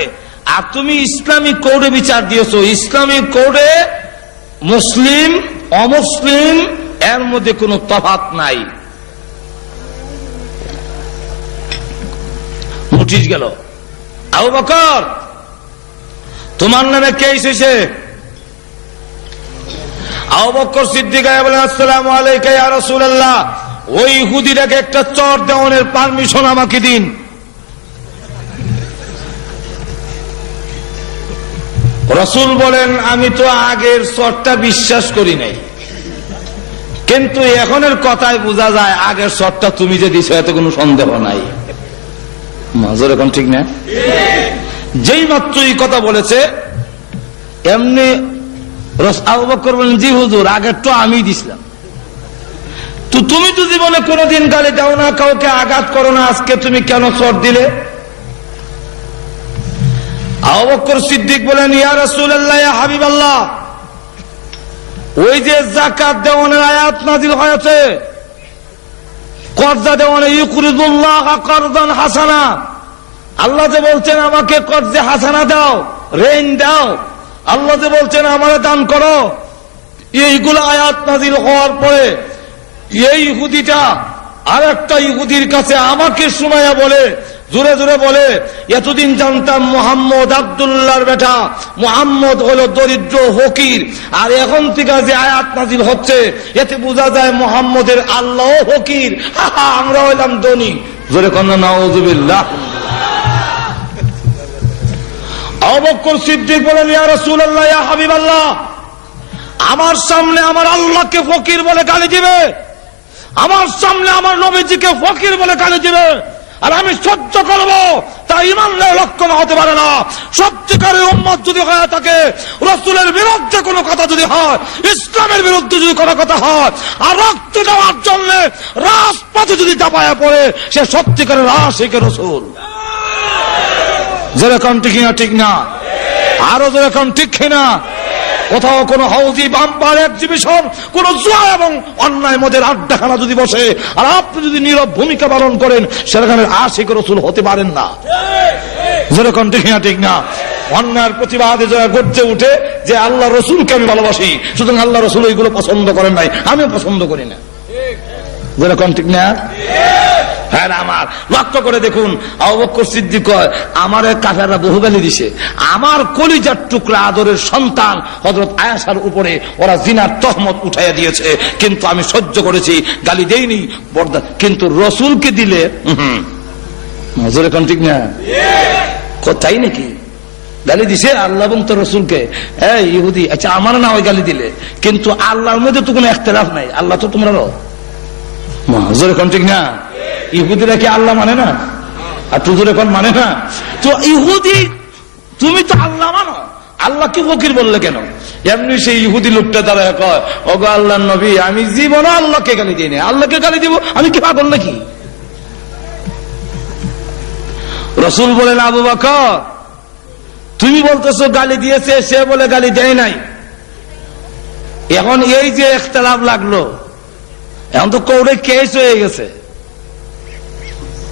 আর তুমি ইসলামিক কোডে বিচার দিয়েছো, ইসলামিক কোডে মুসলিম অমুসলিম এর মধ্যে কোনো তফাৎ নাই। নোটিশ গেল, আবু বকর তোমার নামে কেস হয়েছে। আবু বকর সিদ্দিক বলেন আসসালামু আলাইকা ইয়া রাসূলুল্লাহ, ওই ইহুদিটাকে একটা চর দেওয়ানোর পারমিশন আমাকে দিন। রাসূল বলেন আমি তো আগের চরটা বিশ্বাস করি নাই, কিন্তু এখনের কথায় বোঝা যায় আগের চরটা তুমি যে দিছো এতে কোনো সন্দেহ নাই। মাজর এখন ঠিক না? যেই মাত্র এই কথা বলেছে এমনি আবু বকর বলেন জি হুজুর, আগের তো আমি দিছিলাম। তো তুমি তো জীবনে কোনোদিন গালি দাও না, কাউকে আঘাত করো না, আজকে তুমি কেন চর দিলে? আবু বকর সিদ্দিক বলেন ইয়া রাসূলুল্লাহ ইয়া হাবিবাল্লাহ, ওই যে যাকাত দেওয়ানোর আয়াত নাযিল হয়েছে, কর্জা দেওয়ানে ইউকরিদুল্লাহ করদান হাসানা, আল্লাহ যে বলছেন আমাকে কর্জে হাসানা দাও, ঋণ দাও, আল্লাহ যে বলছেন আমারে দান করো, এইগুলো আয়াত নাযিল হওয়ার পরে এই ইহুদিটা আর একটা ইহুদির কাছে আমাকে শোনায়া বলে, জোরে জোরে বলে, এতদিন জানতাম মুহাম্মদ আব্দুল্লাহর বেটা, মুহাম্মদ হলো দরিদ্র ফকির, আর এখন থেকে যে আয়াত নাযিল হচ্ছে এতে বোঝা যায় মুহাম্মদের আল্লাহ ফকির, আমরা হইলাম ধনী। জোরে কন্যা নাউযুবিল্লাহ। আবু বকর সিদ্দিক বলেন ইয়া রাসূলুল্লাহ ইয়া হাবিবাল্লাহ, আমার সামনে আমার আল্লাহকে ফকির বলে গালি দিবে, আমার সামনে আমার নবীজিকে ফকির বলে গালি দিবে, আর আমি সহ্য করবো, তা ইমানের লক্ষণ হতে পারে না। সত্যিকারের উম্মত যদি হয়ে থাকে, রাসূলের বিরুদ্ধে কোনো কথা যদি হয়, ইসলামের বিরুদ্ধে যদি কোনো কথা হয়, আর রক্ত দেওয়ার জন্য রাজপথে যদি দাপায়া পড়ে, সে সত্যিকারের আশিকে রাসূল। যেরকম ঠিক না? ঠিক না? আরো যেরকম ঠিক কিনা? কোথাও কোনো হাউজি বাম্পার এক্সিবিশন, কোন জুয়া এবং অন্যায় মদের আড্ডাখানা যদি বসে, আর আপনি যদি নীরব ভূমিকা পালন করেন, সেখানে আশিক রাসূল হতে পারেন না। যেরকম ঠিক না? ঠিক না? অন্যায়ের প্রতিবাদে যারা গর্জে উঠে যে আল্লাহ রসুলকে আমি ভালোবাসি, সুতরাং আল্লাহ রসুল এইগুলো পছন্দ করেন নাই, আমিও পছন্দ করি না। যেরকম ঠিক না? হ্যাঁ আমার লক্ষ্য করে দেখুন, আবু বকর সিদ্দিক কয় আমার কাফেররা বহু গালি দিছে, আমার কলিজার টুকরা আদরের সন্তান হযরত আয়েশার উপরে ওরা জিনার তহমত উঠাইয়া দিয়েছে, কিন্তু আমি সহ্য করেছি, গালি দেইনি, বর্দা। কিন্তু রসুলকে দিলে নজরে কোন ঠিক না? কোথায় নাকি গালি দিছে আল্লাহ এবং তোর রসুলকে। এই ইহুদি, আচ্ছা আমার না ওই গালি দিলে, কিন্তু আল্লাহর মধ্যে তো কোনো ইখতিলাফ নাই, আল্লাহ তো তোমরাও। নজরে কোন ঠিক না? ইহুদিরা কি আল্লাহ মানে না? আর তুজুর এখন মানে না? তো ইহুদি তুমি তো আল্লাহ মানো, আল্লাহ কি ফকির বললে কেন? এমনি সেই ইহুদি লোকটা তারা কয় ওগো আল্লাহর নবী, আমি জীবনে আল্লাহকে গালি দিই না, আল্লাহকে গালি দিব আমি কি পাগল নাকি? রাসূল বলেন আবু বকর তুমি বলতেছো গালি দিয়েছে, সে বলে গালি দেয় নাই। এখন এই যে ইখতিলাফ লাগলো, এখন তো কোর্টে কেস হয়ে গেছে।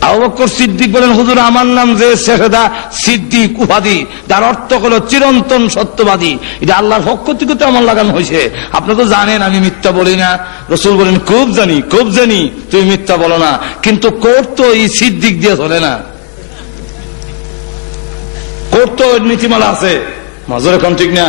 আবু বকর সিদ্দিক বলেন হুজুর আমার নাম যে শেখদা সিদ্দিক উপাধি, যার অর্থ হলো চিরন্তন সত্যবাদী, এটা আল্লাহর পক্ষ থেকে তো আমার লাগানো হয়েছে। আপনি তো জানেন আমি মিথ্যা বলি না। রাসূল বলেন খুব জানি, খুব জানি তুমি মিথ্যা বলো না, কিন্তু কোর্ট তো এই সিদ্দিক দিয়ে চলে না, কোর্ট তো নীতিমালা আছে। মাজর এখন ঠিক না?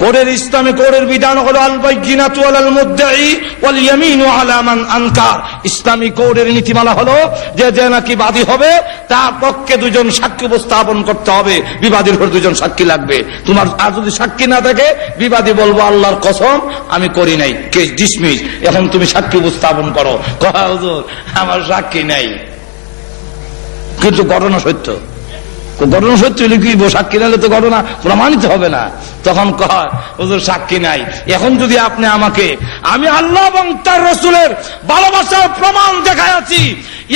কোর্টের ইসলামে কোর্টের বিধান হলো আল বাইয়িনাতু আলাল মুদ্দাই ওয়াল ইয়ামিনু আলা মান আনকার। ইসলামী কোর্টের নীতিমালা হলো যে নাকি বাদী হবে তার পক্ষে দুজন সাক্ষী উপস্থাপন করতে হবে, বিবাদীর উপর দুজন সাক্ষী লাগবে। তোমার আর যদি সাক্ষী না থাকে, বিবাদী বলবো আল্লাহর কসম আমি করি নাই, কেস ডিসমিস, এখন তুমি সাক্ষী উপস্থাপন করো। কয় হুজুর আমার সাক্ষী নাই, কিন্তু ঘটনা সত্য। ঘটনা সত্য হলে কি সাক্ষী নাহলে তো ঘটনা প্রমাণিত হবে না। তখন কয় হুজুর সাক্ষী নাই, এখন যদি আপনি আমাকে, আমি আল্লাহ এবং তার রাসূলের ভালোবাসার প্রমাণ দেখাইছি,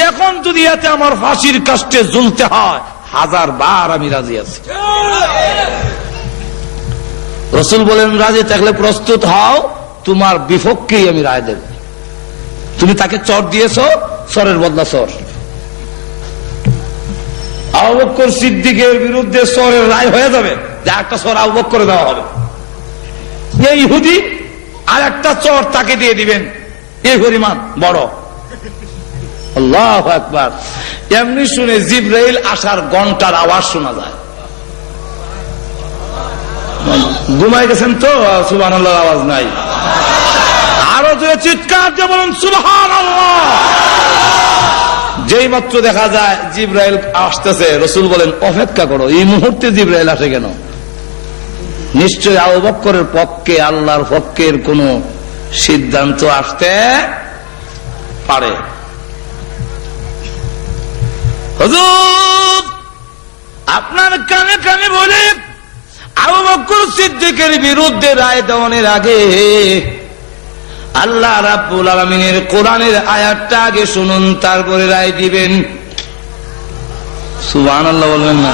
এখন যদি এতে আমার ফাঁসির কাস্টে ঝুলতে হয় 1000 বার আমি রাজি আছি। রাসূল বলেন রাজি থাকলে প্রস্তুত হও, তোমার বিপক্ষেই আমি রায় দেব। তুমি তাকে চর দিয়েছো, চরের বদলা চর। আবু বকর সিদ্দিকের বিরুদ্ধে চরের রায় হয়ে যাবে, যে একটা চর আবু বকর করে দেওয়া হবে। এই ইহুদি আর একটা চর তাকে দিয়ে দিবেন, এই পরিমাণ বড়। আল্লাহু আকবার। এমনি শুনে জিবরাইল আসার ঘন্টার আওয়াজ শোনা যায়। ঘুমাই গেছেন তো, সুবহানাল্লাহর আওয়াজ নাই। আরো যে চিৎকার দিয়ে বলুন সুবহানাল্লাহ। যেই মাত্র দেখা যায় জিবরাইল আসতেছে, রাসূল বলেন অপেক্ষা করো, এই মুহূর্তে জিবরাইল আসে কেন? নিশ্চয় আবু বকরের পক্ষে, আল্লাহর পক্ষের কোন সিদ্ধান্ত আসতে পারে। হুজুর আপনার কানে কানে বলে আবু বকর সিদ্দিকের বিরুদ্ধে রায় দেওয়ার আগে আল্লাহ রাব্বুল আলামিনের কোরআনের আয়াতটা আগে শুনুন, তারপরে রায় দিবেন। সুবহানাল্লাহ বলবেন না?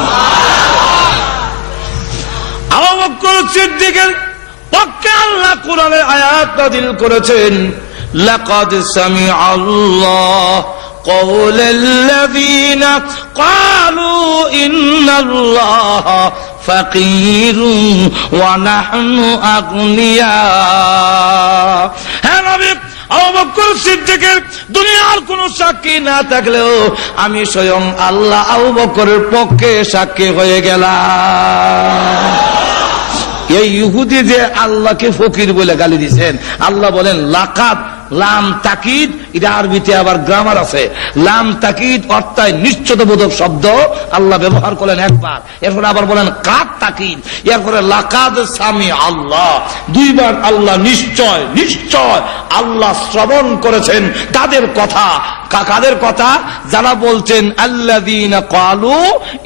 আবু বকর সিদ্দিকের পক্ষে আল্লাহ কোরআনের আয়াত নাযিল করেছেন, লাকাদ সামিআল্লাহু কওলাল্লাযীনা ক্বালু ইন্নাল্লাহা ফাকিরুন ওয়া নাহনু আগনিয়া। হ্যাঁ নবী, আবু বকর সিদ্দিকের দুনিয়ার কোন সাক্ষী না থাকলেও আমি স্বয়ং আল্লাহ আবু বকরের পক্ষে সাক্ষী হয়ে গেলাম। এই ইহুদি যে আল্লাহকে ফকির বলে গালি দিয়েছেন, আল্লাহ বলেন লাকাদ, লাম তাকিদ, এটা আরবিতে আবার গ্রামার আছে। লাম তাকিদ অর্থাৎ নিশ্চয়তাবোধক শব্দ আল্লাহ ব্যবহার করলেন একবার, এরপরে আবার বলেন কাদ তাকিদ, এরপরে লাকাদ সামি আল্লাহ, দুইবার আল্লাহ নিশ্চয় নিশ্চয় আল্লাহ শ্রবণ করেছেন তাদের কথা। কাদের কথা? যারা বলছেন আল্লাযীনা ক্বালু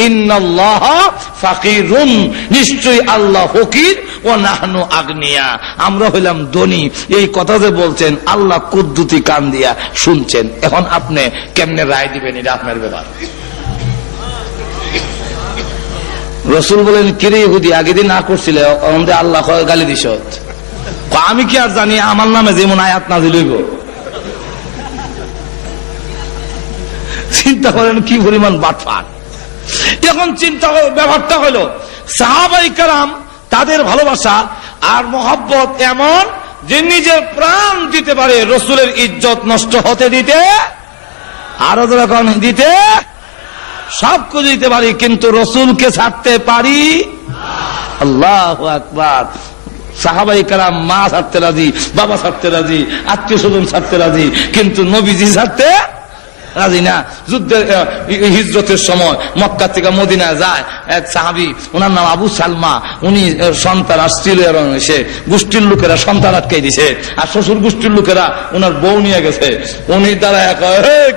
ইন্নাল্লাহা ফাকিরুন, নিশ্চয়ই আল্লাহ ফকির, ও নাহনু আগনিয়া, আমরা হইলাম ধনী। এই কথা যে বলছেন আল্লাহ কুদ্দুতি কান দিয়া শুনছেন। এখন আপনি কেমনে রায় দিবেন, এটা আপনার ব্যাপার। রাসূল বলেন কিরে ইহুদি, আগে দিন না করছিলে, আমাদের আল্লাহ গালি দিছ। আমি কি আর জানি আমার নামে যেমন আয়াত নাযিল হইব? চিন্তা করেন কি পরিমাণ বাটপার। এখন চিন্তা ব্যাপারটা হলো সাহাবায়ে কেরাম, তাদের ভালোবাসা আর মহব্বত এমন যে নিজের প্রাণ দিতে পারে রাসূলের ইজ্জত নষ্ট হতে দিতে, আরো যখন দিতে, সব কিছু দিতে পারি, কিন্তু রাসূলকে ছাড়তে পারি। আল্লাহু আকবার। সাহাবায়ে কেরাম মা ছাড়তে রাজি, বাবা ছাড়তে রাজি, আত্মীয় স্বজন ছাড়তে রাজি, কিন্তু নবীজি ছাড়তে রাজি না। যুদ্ধের হিজরতের সময় মক্কা থেকে মদিনায় যায় এক সাহাবী, ওনার নাম আবু সালমা। উনি সন্তান আসছিল, সে গোষ্ঠীর লোকেরা সন্তান আটকাই দিছে, আর শ্বশুর গোষ্ঠীর লোকেরা ওনার বউ নিয়ে গেছে। উনি দ্বারা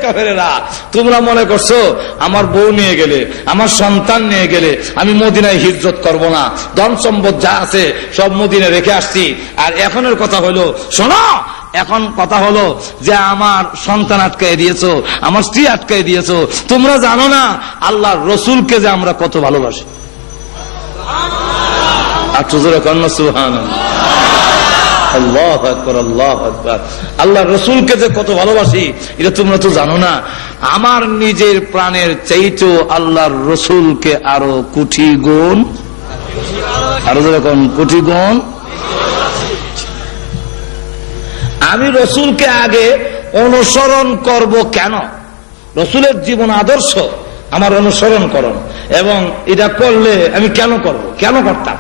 কাফেরেরা, তোমরা মনে করছো আমার বউ নিয়ে গেলে, আমার সন্তান নিয়ে গেলে আমি মদিনায় হিজরত করব না, ধন সম্পদ যা আছে সব মদিনায় রেখে আসছি। আর এখনের কথা হলো, শোনো, এখন কথা হলো যে আমার সন্তান আটকাই দিয়েছো, আমার স্ত্রী আটকাই দিয়েছো, তোমরা জানো না আল্লাহর রাসূলকে যে আমরা কত ভালোবাসি। আল্লাহু আকবার, আল্লাহু আকবার। আল্লাহর রাসূলকে যে কত ভালোবাসি এটা তোমরা তো জানো না। আমার নিজের প্রাণের চাইতেও আল্লাহর রাসূলকে আরো কোটি গুণ, আরো যেরকম কোটি গুণ। আমি রাসূলকে আগে অনুসরণ করব কেন? রাসূলের জীবন আদর্শ আমার অনুসরণ করুন, এবং এটা করলে আমি কেন করব, কেন করতাম,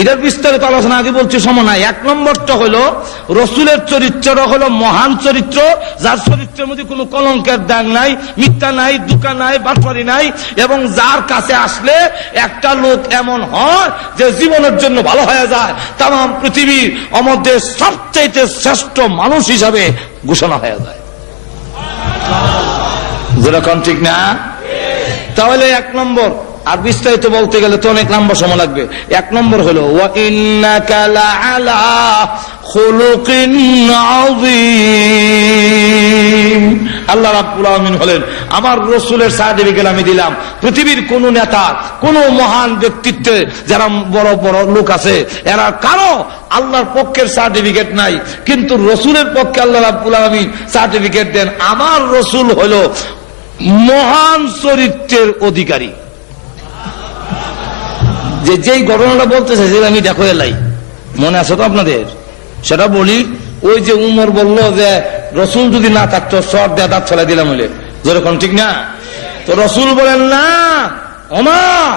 এটার বিস্তারিত আলোচনা আগে বলছি, সময় নাই। এক নম্বরটা হলো রাসূলের চরিত্রটা হলো মহান চরিত্র, যার চরিত্রের মধ্যে কোনো কলঙ্কের দাগ নাই, মিথ্যা নাই, দুকা নাই, বাটপারি নাই, এবং যার কাছে আসলে একটা লোক এমন হয় যে জীবনের জন্য ভালো হয়ে যায়, তাম পৃথিবীর মধ্যে সবচেয়ে শ্রেষ্ঠ মানুষ হিসাবে ঘোষণা হয়ে যায়। যেরকম ঠিক না? তাহলে এক নম্বর, আর বিস্তারিত বলতে গেলে তো অনেক লম্বা সময় লাগবে। এক নম্বর হলো ওয়া ইন্নাকা লাআলা খুলুকিন আযীম। আল্লাহ রাব্বুল আলামিন হলেন আমার রাসূলের সার্টিফিকেট আমি দিলাম। পৃথিবীর কোন নেতা, কোন মহান ব্যক্তিত্বে যারা বড় বড় লোক আছে, এরা কারো আল্লাহর পক্ষের সার্টিফিকেট নাই, কিন্তু রাসূলের পক্ষে আল্লাহ রাব্বুল আলামিন সার্টিফিকেট দেন। আমার রাসূল হলো মহান চরিত্রের অধিকারী। যেই ঘটনাটা বলতেছে সেটা আমি দেখো এলাই, মনে আছে তো আপনাদের? সেটা বলি। ওই যে উমর বলল যে রসুল যদি না থাকতো সব দেয়া দাঁত ফেলাই দিলাম হলে, যেরকম ঠিক না? তো রসুল বলেন না ওমর,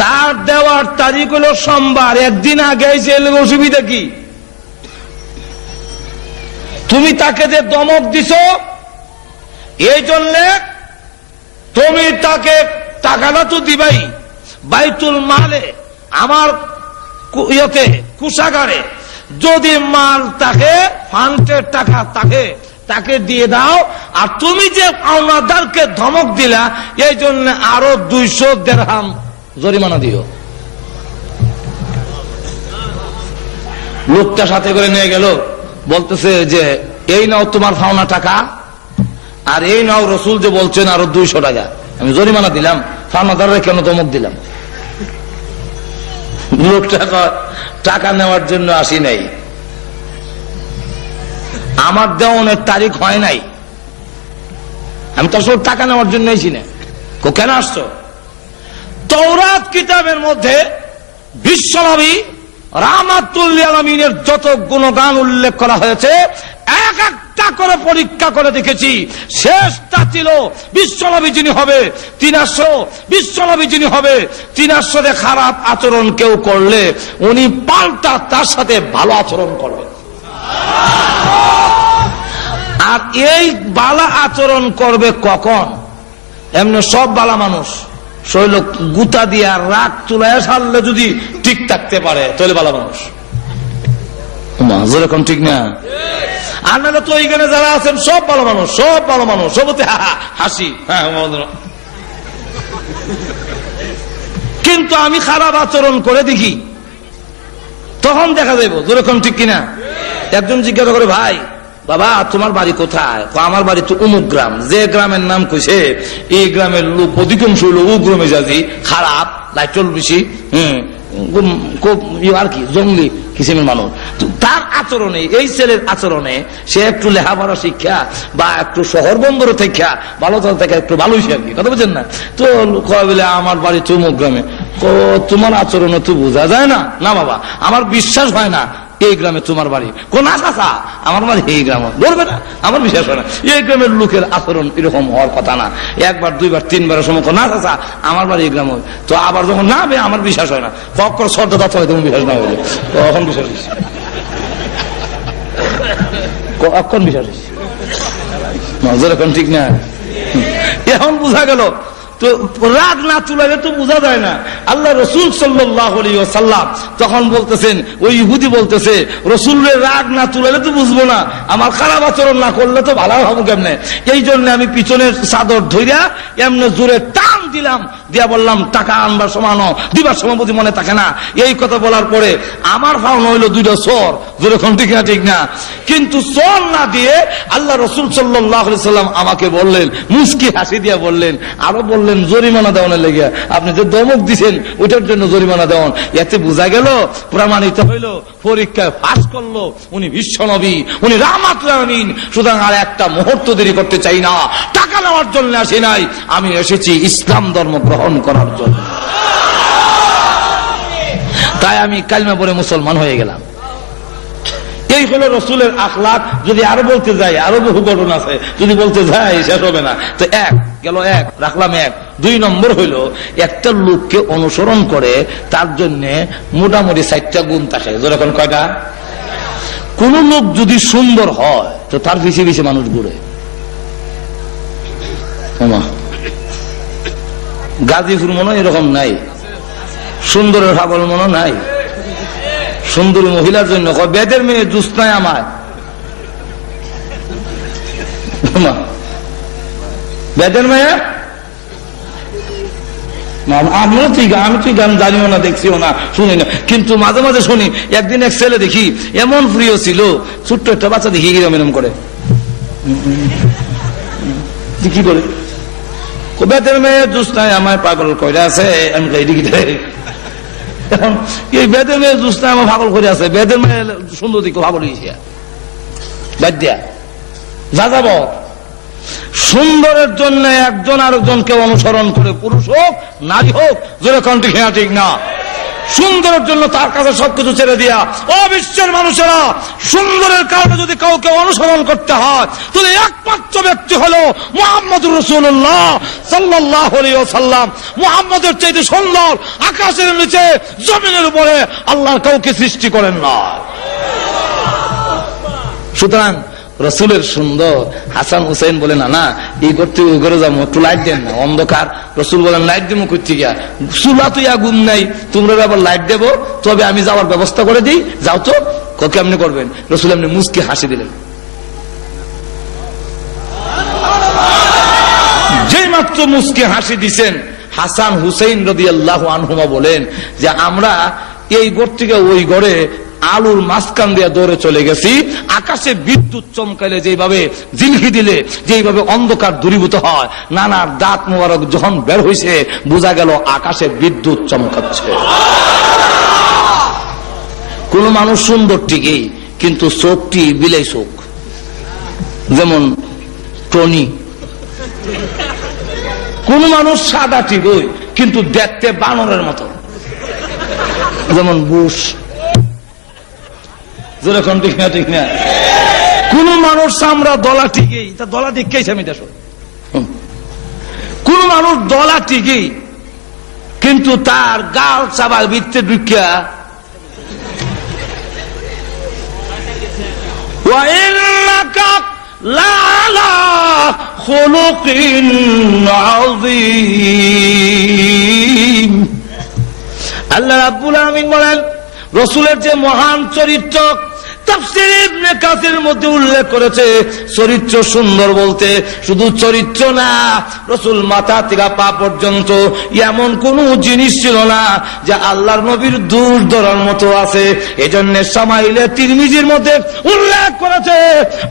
তার দেওয়ার তারিখ হলো সোমবার, একদিন আগে অসুবিধা কি? তুমি তাকে যে দমক দিছ, এই জন্য তুমি তাকে টাকাটা তো দিবাই বাইতুল মালে, আমার ইয়েতে কুষাগারে যদি মাল থাকে, ফান্ডের টাকা তাকে দিয়ে দাও। আর তুমি যে পাওনাদারকে ধমক দিলা, এই জন্য আরো 200 দিরহাম জরিমানা দিও। লোকটা সাথে করে নিয়ে গেল, বলতেছে যে এই নাও তোমার পাওনা টাকা, আর এই নাও রসুল যে বলছেন আরো 200 টাকা আমি জরিমানা দিলাম, পাওনাদাররা কেন ধমক দিলাম? লোকটা টাকা নেওয়ার জন্য আসি নাই, আমার দেওয়ানের তারিখ হয় নাই, আমি তো আসলে টাকা নেওয়ার জন্য এসি না। কেন আসছো? তাওরাত কিতাবের মধ্যে বিশ্বনবী রাহমাতুল লিল আলামিনের যত গুণগান উল্লেখ করা হয়েছে, এক একটা করে পরীক্ষা করে দেখেছি। শেষটা ছিল বিশ্বনবী যিনি হবে 300, বিশ্বনবী যিনি হবে 300 খারাপ আচরণ কেউ করলে উনি পাল্টা তার সাথে ভালো আচরণ করবেন। আর এই বালা আচরণ করবে কখন? এমনি সব বালা মানুষ শৈল গুতা দিয়া রাগ চুলায় সারলে যদি ঠিক থাকতে পারে তাহলে ভালো মানুষ, যেরকম ঠিক না? আর নাহলে তো এইখানে যারা আছেন সব ভালো মানুষ, সব ভালো মানুষ, সবতে হাসি, হ্যাঁ। কিন্তু আমি খারাপ আচরণ করে দেখি, তখন দেখা যাইব যেরকম ঠিক কিনা। একজন জিজ্ঞাসা করে, ভাই বাবা তোমার বাড়ি কোথায়? আমার বাড়ি তো অমুক গ্রাম। যে গ্রামের নাম কইছে এই গ্রামের লোক অধিকাংশ হলো উগ্র মেজাজি, খারাপ, লাইটল বেশি, আর কি জঙ্গলি কিসিমের মানুষ। তার আচরণে, এই ছেলের আচরণে সে একটু লেখাপড়া শিক্ষা বা একটু শহর বন্দর থেকে ভালো থেকে একটু ভালোই সে আর কি, কথা বুঝছেন না? তো কয় বলে আমার বাড়ি তো অমুক গ্রামে। তোমার আচরণে তো বোঝা যায় না। না বাবা, আমার বিশ্বাস হয় না এই গ্রামে তোমার বাড়ি। কোন আশা? আমার বাড়ি এই গ্রাম, ধরবে না, আমার বিশ্বাস হয় না। এই গ্রামের লোকের আচরণ এরকম হওয়ার কথা না। একবার দুইবার তিনবার সময় না চাচা আমার বাড়ি এই গ্রাম। তো আবার যখন না বে আমার বিশ্বাস হয় না, কখন শ্রদ্ধা হয় তখন বিশ্বাস না হইলে তখন বিশ্বাস হয়েছে, কখন বিশ্বাস হয়েছে, যেরকম ঠিক না? এখন বোঝা গেল তো রাগ না তুলালে তো বোঝা যায় না। আল্লাহ রসুল সাল্লাল্লাহু আলাইহি ওয়াসাল্লাম তখন বলতেছেন, ওই ইহুদি বলতেছে রসুলের রাগ না তুলালে তো বুঝবো না, আমার খারাপ আচরণ না করলে তো ভালো হবো কেমনে? এই জন্য আমি পিছনের চাদর ধইরা এমনি জোরে টান দিলাম, দিয়া বললাম টাকা আনবার সমানো দিবার সময় বুঝি মনে থাকে না। এই কথা বলার পরে আমার ফাউন হইলো 2টা চোর, যেরকম ঠিক না ঠিক না? কিন্তু চোর না দিয়ে আল্লাহ রসুল সাল্লাল্লাহু আলাইহি ওয়াসাল্লাম আমাকে বললেন, মুস্কি হাসি দিয়া বললেন, আরো বললেন জরিমানা দেওয়ানোর লেগে, আপনি যে দমক দিচ্ছেন ওইটার জন্য জরিমানা দেওয়ান। এতে বোঝা গেল, প্রমাণিত হইল, পরীক্ষায় পাস করলো উনি বিশ্বনবী, উনি রাহমাতুল আলামিন। সুতরাং আর একটা মুহূর্ত দেরি করতে চাই না, টাকা নেওয়ার জন্য আসি নাই, আমি এসেছি ইসলাম ধর্ম গ্রহণ করার জন্য। তাই আমি কালিমা পড়ে মুসলমান হয়ে গেলাম। এই হলো রসুলের আখলাক। যদি আরো বলতে যাই আরো বহু ঘটনা আছে, যদি বলতে যাই শেষ হবে না। তো এক গেল, এক রাখলাম এক। 2 নম্বর হইল একটা লোককে অনুসরণ করে তার জন্য মোটামুটি 4টা গুণ থাকে। যেরকম কয়টা? কোন লোক যদি সুন্দর হয় তো তার পিছিয়ে পিছিয়ে মানুষ ঘুরে। গাজীপুর মনে এরকম নাই, সুন্দরের পাগল মনে নাই। সুন্দরী মহিলার জন্য বেদের মেয়ে জুস নাই আমার, বেদের মেয়ে আমি তো গান জানিও না, দেখছিও না, শুনি না, কিন্তু মাঝে মাঝে শুনি। একদিন এক ছেলে দেখি এমন প্রিয় ছিল, ছোট্ট একটা বাচ্চা দেখি গিয়ে এরম করে কি করে বেদের মেয়ে জুস নাই আমায় পাগল করে আছে। আমি এই বেদের মেয়ে জুস নাই আমার পাগল করে আছে। বেদের মেয়ে সুন্দর দিকে পাগল হয়েছে বাদ দিয়া যা যাব। সুন্দরের জন্য একজন আরেকজনকে অনুসরণ করে, পুরুষ হোক নারী হোক, জোরে কণ্ঠে খেয়া ঠিক না, সুন্দরের জন্য তার কাছে সবকিছু ছেড়ে দিয়া। ও বিশ্বের মানুষেরা, সুন্দরের কারণে যদি কাউকে অনুসরণ করতে হয় তাহলে একমাত্র ব্যক্তি হলো মুহাম্মদুর রাসূলুল্লাহ সাল্লাল্লাহু আলাইহি ওয়াসাল্লাম। মুহাম্মদের চাইতে সুন্দর আকাশের নিচে জমিনের উপরে আল্লাহ কাউকে সৃষ্টি করেন না। সুতরাং রসুলের সুন্দর। হাসান হুসেন বলে না এই করতে ওই করে যাবো, একটু লাইট দেন না, অন্ধকার। রসুল বলেন লাইট দেবো করতে গিয়া, চুলা তো আগুন নাই, তোমরা আবার লাইট দেবো, তবে আমি যাওয়ার ব্যবস্থা করে দিই, যাও তো। কেমনি করবেন? রসুল এমনি মুচকে হাসি দিলেন। যেই মাত্র মুচকে হাসি দিছেন, হাসান হুসেন রাদিয়াল্লাহু আনহুমা বলেন যে আমরা এই ঘর থেকে ওই ঘরে আলুর মাঝখান দিয়ে দৌড়ে চলে গেছি। আকাশে বিদ্যুৎ চমকাইলে যেভাবে জিলকি দিলে যেভাবে অন্ধকার দূরীভূত হয়, নানার দাঁত মোবারক যখন বের হয়েছে বোঝা গেল আকাশে বিদ্যুৎ চমকাচ্ছে। কোন মানুষ সুন্দর ঠিকই, কিন্তু চোখটি বিলাই চোখ, যেমন টনি। কোন মানুষ সাদা ঠিকই, কিন্তু দেখতে বানরের মতো, যেমন বুশ। যেরকম ঠিক না, ঠিক না। কোন মানুষ আমরা দলা ঠিকই, তা দলা ঠিকই আমি দেশ। কোন মানুষ দলা ঠিকই, কিন্তু তার গাল চাবার বৃত্তে ঢুকিয়া আল্লাহ রাব্বুল আলামিন বলেন রসুলের যে মহান চরিত্র, তাফসীর ইবনে কাসিরের মধ্যে উল্লেখ করেছে চরিত্র সুন্দর বলতে শুধু চরিত্র না, রসুল মাথা থেকে পা পর্যন্ত এমন কোন জিনিস ছিল না যে আল্লাহর নবীর দোষ ধরার মতো আছে। এজন্য শামাইলে তিরমিজির মধ্যে উল্লেখ করেছে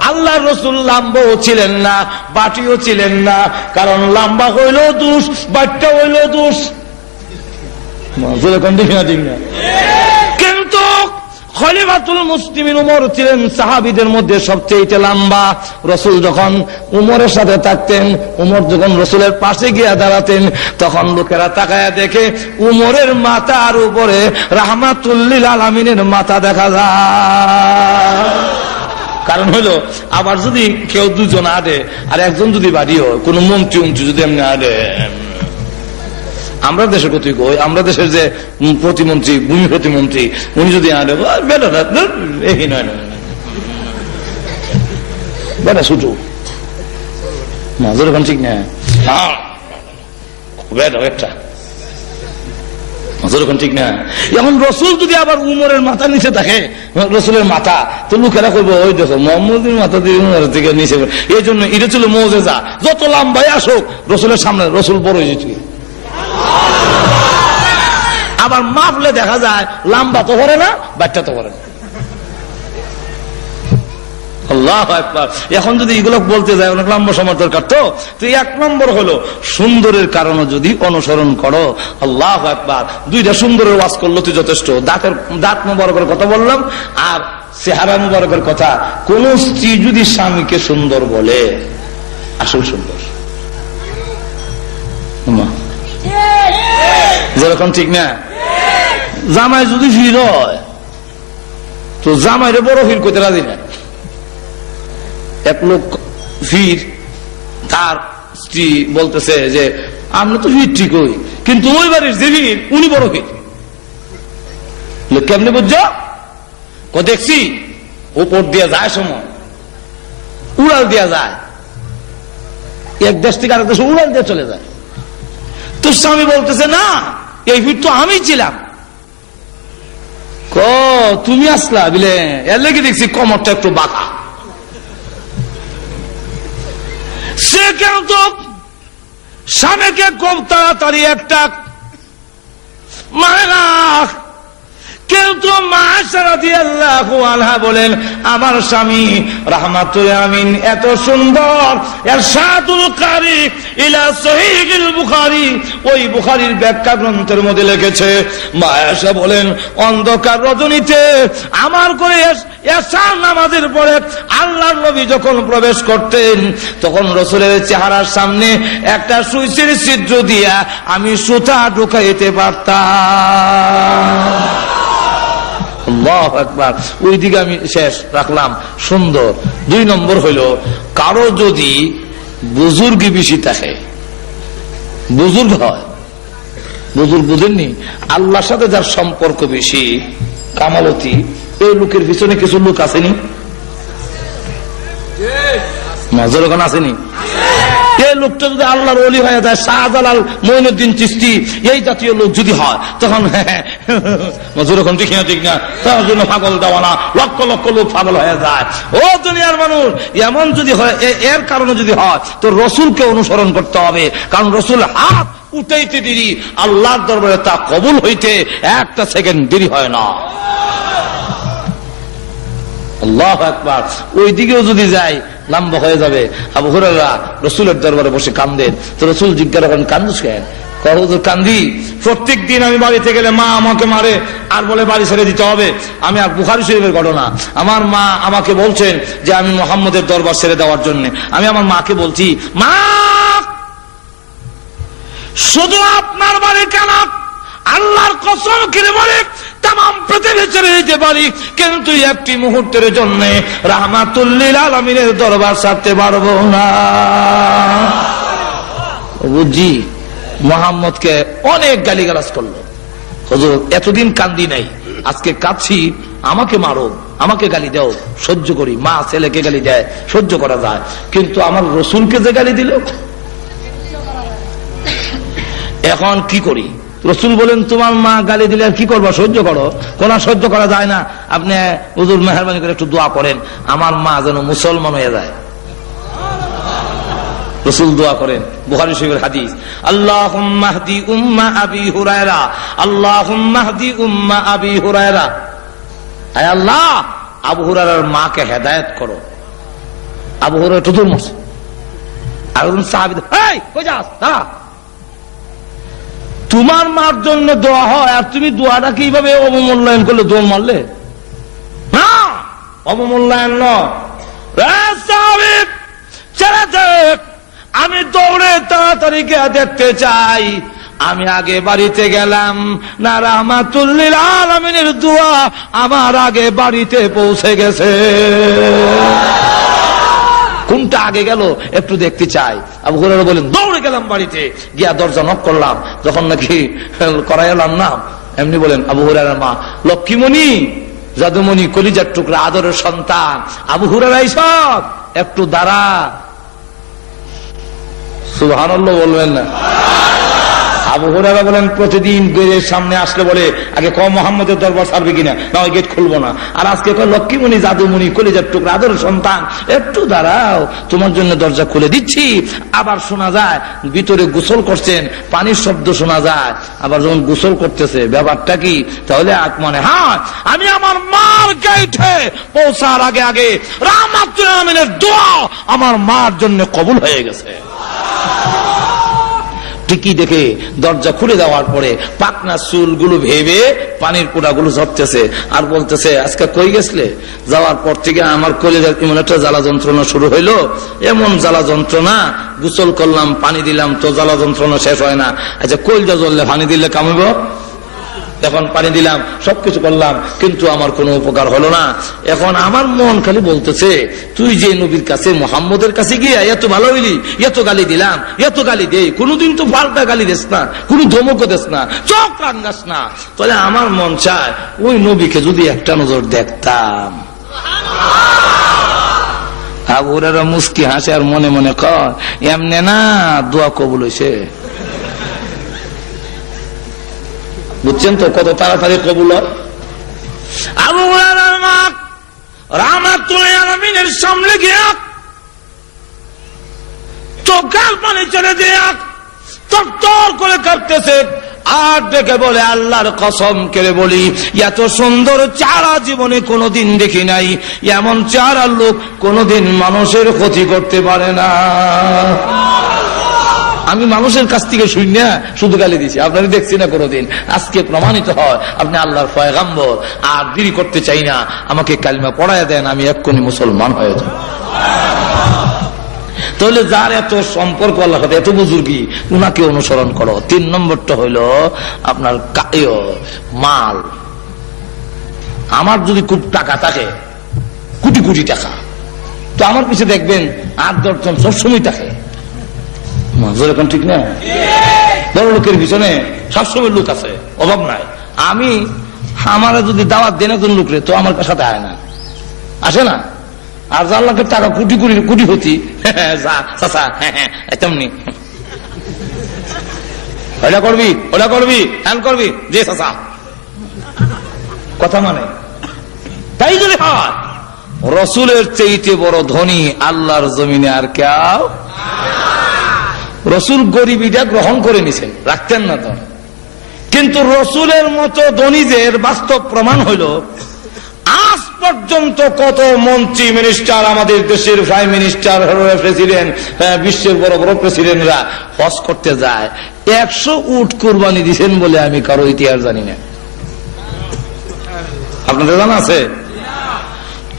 আল্লাহর রসুল লাম্বাও ছিলেন না, বাটিও ছিলেন না, কারণ লম্বা হইল দোষ, বাট্টা হইল দোষ। কিন্তু খলিফাতুল মুসলিমিন উমর ছিলেন সাহাবীদের মধ্যে সবচেয়ে লম্বা। রসুল যখন উমরের সাথে থাকতেন, উমর যখন রসুলের পাশে গিয়ে দাঁড়াতেন, তখন লোকেরা তাকায়া দেখে উমরের মাথার উপরে রাহমাতুল লিল আলামিনের মাথা দেখা যায়। কারণ হলো আবার যদি কেউ দুজন আডে আর একজন যদি বাড়ি হয়, কোন মন্ত্রী যদি এমনি আডে, আমরা দেশের কতই কই, আমরা দেশের যে প্রতিমন্ত্রী, ভূমি প্রতিমন্ত্রী, উনি যদি আনে বেটা নয় বেটা ছুটু যেরকম ঠিক না, বেটা একটা যেরকম ঠিক না। এখন রসুল যদি আবার উমরের মাথা নিচে থাকে, রসুলের মাথা, তো লোকেরা করবো ওই দেখো মোহাম্মদের মাথা দিয়ে উমরের থেকে নিচে। এই জন্য এটা ছিল মুজিজা, যত লম্বাই আসুক রসুলের সামনে রসুল বড় হয়ে যেত। আবার মাপলে দেখা যায় লম্বা তো করে না, বাচ্চা তো করে না। আল্লাহু আকবার। এখন যদি এগুলো বলতে যায় অনেক লম্বা সময় দরকার, তো এক নম্বর হলো সুন্দরের কারণে যদি অনুসরণ করো, আল্লাহু আকবার। দুইটা সুন্দরের ওয়াজ করলো তুই যথেষ্ট। দাঁত মোবারকের কথা বললাম আর চেহারা মোবারকের কথা। কোন স্ত্রী যদি স্বামীকে সুন্দর বলে, আসল সুন্দর যেরকম ঠিক না। জামাই যদি ফির হয় তো জামাইরে বড় ফির করতে রাজি না। এক লোক ফির, তার স্ত্রী বলতেছে যে আমরা তো ফির ঠিক হই, কিন্তু ওই বাড়ির যে ফির উনি বড় ফির। কেমনে বুঝছো? দেখছি উপর দিয়ে যায় সময় উড়াল দেওয়া যায়, এক দেশ থেকে আরেক দেশে উড়াল দিয়ে চলে যায়। তো স্বামী বলতেছে না, এই ফির তো আমি ছিলাম। তুমি আসলা বিলে, এর লেগে দেখছি কমরটা একটু বাঁকা। সে কেন তো স্বামীকে খুব তাড়াতাড়ি একটা মায়েরা, কিন্তু মা আয়েশা রাদিয়াল্লাহু আনহা বলেন, আমার স্বামী রাহমাতুল আমিন এত সুন্দর, ইরশাদুল কারি ইলা সহিহুল বুখারী, ওই বুখারীর ব্যাখ্যা গ্রন্থের মধ্যে লিখেছে, মা আয়েশা বলেন, অন্ধকার রজনীতে আমার করে এশার নামাজের পরে আল্লাহর নবী যখন প্রবেশ করতেন, তখন রাসূলের চেহারার সামনে একটা সুইচের ছিদ্র দিয়া আমি সুতা ঢুকাইতে পারতাম। আল্লাহু আকবার। ওই দিকে আমি শেষ রাখলাম, সুন্দর। 2 নম্বর হইল, কারো যদি বুজুর্গ বেশি থাকে, বুজুর্গ হয়, বুজুর্গ বুঝেননি, আল্লাহর সাথে যার সম্পর্ক বেশি, কামালতি, এই লোকের পিছনে কিছু লোক আসেনি, নজর ওখানে আসেনি। এই লোকটা যদি আল্লাহর ওলি হয়ে যায়, শাহজালাল, মঈনুদ্দিন চিশতি, এই জাতীয় লোক যদি হয়, তখন নজর ওখান ঠিক না, ঠিক না, তার জন্য পাগল দেওয়ানা, লক্ষ লক্ষ লোক পাগল হয়ে যায়। ও দুনিয়ার মানুষ, এমন যদি হয়, এর কারণে যদি হয়, তো রসুলকে অনুসরণ করতে হবে, কারণ রসুল হাত উঠাইতে দেরি, আল্লাহর দরবারে তা কবুল হইতে একটা সেকেন্ড দেরি হয় না। আল্লাহু আকবার। ওই দিকেও যদি যাই, লম্বা হয়ে যাবে। আবু হুরায়রা রাসূলের দরবারে বসে কান্দেন, তো রাসূল জিজ্ঞাসা করেন, কান্দুস কেন? হুজুর কান্দি, প্রত্যেক দিন আমি বাড়িতে গেলে মা আমাকে মারে আর বলে বাড়ি ছেড়ে দিতে হবে। আমি আর বুখারী শরীফের ঘটনা, আমার মা আমাকে বলছেন যে আমি মুহাম্মদের দরবার ছেড়ে দেওয়ার জন্য। আমি আমার মাকে বলছি, মা শুধু আপনার বাড়ি কেন, আল্লাহর কসম করে বলে তাম পৃথিবী ছেড়ে দিতে পারি, কিন্তু একটি মুহূর্তের জন্য রাহমাতুল লিল আলামিনের দরবার ছাড়তে পারবো না। বুঝি মুহাম্মদকে অনেক গালিগালাজ করলো। হুজুর এতদিন কান্দি নাই, আজকে কাঁদছি, আমাকে মারো, আমাকে গালি দাও, সহ্য করি। মা ছেলেকে গালি দেয়, সহ্য করা যায়, কিন্তু আমার রসুলকে যে গালি দিল, এখন কি করি? রসুল বলেন, তোমার মা গালি দিলে আর কি করবা, সহ্য করো। কোন সহ্য করা যায় না। আপনি হুজুর মেহরবানি করে একটু দোয়া করেন, আমার মা যেন মুসলমান হয়ে যায়। রসুল দোয়া করেন, বুখারী শরীফের হাদিস, আল্লাহুম্মা হদি উম্মা আবি হুরায়রা, আল্লাহুম্মা হদি উম্মা আবি হুরায়রা। আয় আল্লাহ, আবু হুরায়রার মাকে হেদায়েত করো। আবু হুরায়রা তো দৌড় মারছে, আর সাহাবী, এই কই যাস, দাঁড়া, তোমার মার জন্য দোয়া হয় আর তুমি দোয়াটা কিভাবে অবমূল্যায়ন করলে, দৌড় মারলে না, অবমূল্যায়ন নয়। ছেড়ে দেখ, আমি দৌড়ে তাড়াতাড়ি গিয়ে দেখতে চাই। আমি আগে বাড়িতে গেলাম না, রাহমাতুল লিল আলামিনের দোয়া আমার আগে বাড়িতে পৌঁছে গেছে। কোনটা আগে গেল একটু দেখতে চাই। আবু হুরায়রা বলেন, দৌড়ে গেলাম বাড়িতে, গিয়া দরজা নক করলাম, যখন নাকি করাই এলাম না, এমনি বলেন আবু হুরায়রার মা, লক্ষ্মীমণি, জাদুমণি, কলিজার টুকরা, আদরের সন্তান আবু হুরায়রা, সব একটু দাঁড়া। সুবহানাল্লাহ বলবেন না? আবু হুরায়রা বলেন, প্রতিদিন গেটের সামনে আসলে বলে আগে কম মুহাম্মদের দরবার ছাড়বে কিনা, না ওই গেট খুলবো না। আর আজকে কয়, লক্ষ্মীমণি, জাদুমণি, কলিজার টুকরা, আদরের সন্তান, একটু দাঁড়াও, তোমার জন্য দরজা খুলে দিচ্ছি। আবার শোনা যায় ভিতরে গোসল করছেন, পানির শব্দ শোনা যায়। আবার যখন গোসল করতেছে, ব্যাপারটা কি? তাহলে মনে হয় আমি আমার মার গেটে পৌঁছার আগে আগে রাহমাতুল আমিনের দোয়া আমার মার জন্য কবুল হয়ে গেছে। ঠিকই দেখে দরজা খুলে দেওয়ার পরে পাকনা চুলগুলো ভেবে পানির পোড়াগুলো ঝরতেছে, আর বলতেছে, আজকে কই গেছলে? যাওয়ার পর থেকে আমার কলিজার এমন একটা জ্বালা যন্ত্রণা শুরু হইলো, এমন জ্বালা যন্ত্রণা, গোসল করলাম, পানি দিলাম, তো জ্বালা যন্ত্রণা শেষ হয় না। আচ্ছা, কলিজা জ্বললে পানি দিলে কামিব? এখন পানি দিলাম, সবকিছু করলাম, কিন্তু আমার কোনো উপকার হলো না। এখন আমার মন খালি বলতেছে, তুই যে নবীর কাছে, মুহাম্মদের কাছে গিয়ে এত ভালো হইলি, এত গালি দিলাম, এত গালি দেই, কোনোদিন তো পাল্টা গালি দিস না, কোন ধমক দিস না, চোখ রাঙ্গাস না। তাহলে আমার মন চায় ওই নবীকে যদি একটা নজর দেখতাম। আবু হুরায়রা মুস্কি হাসে আর মনে মনে কয়, এমনে না দোয়া কবুল হইছে। বুঝছেন তো কত তাড়াতাড়ি কবুল হয়। আবু হুরায়রার মা রাহমাতুল লিল আলামিনের সামনে গিয়া চোখের পানি ছেড়ে দিয়া তরতর করে কাঁপতেছে, আর ডেকে বলে আল্লাহর কসম করে বলি, এত সুন্দর চেহারা জীবনে কোনোদিন দেখি নাই, এমন চেহারার লোক কোনোদিন মানুষের ক্ষতি করতে পারে না। আমি মানুষের কাছ থেকে শুনি না, শুধু গালি দিছি, আপনারা দেখছি না কোনোদিন। আজকে প্রমাণিত হয় আপনি আল্লাহর পয়গাম্বর। আর দেরি করতে চাই না, আমাকে কালিমা পড়ায় দেন, আমি এক্ষুনি মুসলমান হয়ে যাব। তাহলে যার এত সম্পর্ক আল্লাহর সাথে, এত বুজুর্গি, উনাকে অনুসরণ করো। 3 নম্বরটা হইল আপনার মাল। আমার যদি খুব টাকা থাকে, কোটি কোটি টাকা, তো আমার পিছে দেখবেন 8-10 জন সবসময় থাকে। এখন ঠিক না? বড় লোকের পিছনে সবসময় লোক আছে, অভাব নাই। আমি আমারে যদি দাওয়াত দেন একজন লোকরে, তো আমার সাথে আয় না, আসে না। আর যার লোকের টাকা কোটি কোটি কোটি হতি, তেমনি ওটা করবি, ওটা করবি, হ্যান করবি, যে চাচা কথা মানে। তাই যদি হয়, রসুলের চেয়ে বড় ধনী আল্লাহর জমিনে আর কেউ। রসুল গরিবিটা গ্রহণ করে নিছেন, রাখতেন না তো। কিন্তু রসুলের মতো ধনীদের বাস্তব প্রমাণ হইল, আজ পর্যন্ত কত মন্ত্রী মিনিস্টার, আমাদের দেশের প্রাইম মিনিস্টার, প্রেসিডেন্ট, বিশ্বের বড় বড় প্রেসিডেন্টরা হজ করতে যায়, 100 উট কুরবানি দিচ্ছেন বলে আমি কারো ইতিহাস জানি না। আপনাদের জানা আছে?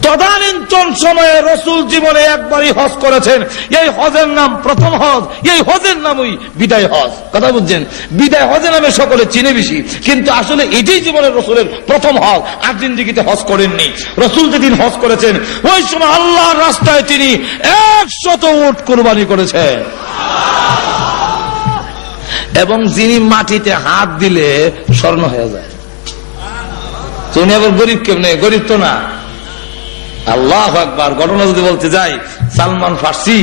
তদানীন্তন সময়ে রসুল জীবনে একবারই হজ করেছেন। এই হজের নাম প্রথম হজ, এই হজের নামই বিদায় হজ। কথা বুঝছেন? বিদায় হজের নামে সকলে চিনে বেশি, কিন্তু আসলে এটাই জীবনের রসুলের প্রথম হজ। আর জিন্দেগিতে হজ করেননি। রসুল যেদিন হজ করেছেন, ওই সময় আল্লাহর রাস্তায় তিনি 100 উট কুরবানি করেছেন। এবং যিনি মাটিতে হাত দিলে স্বর্ণ হয়ে যায়। তুমি আবার গরিব কেমনে? গরিব তো না। আল্লাহু আকবার। ঘটনা যদি বলতে যাই, সালমান ফার্সি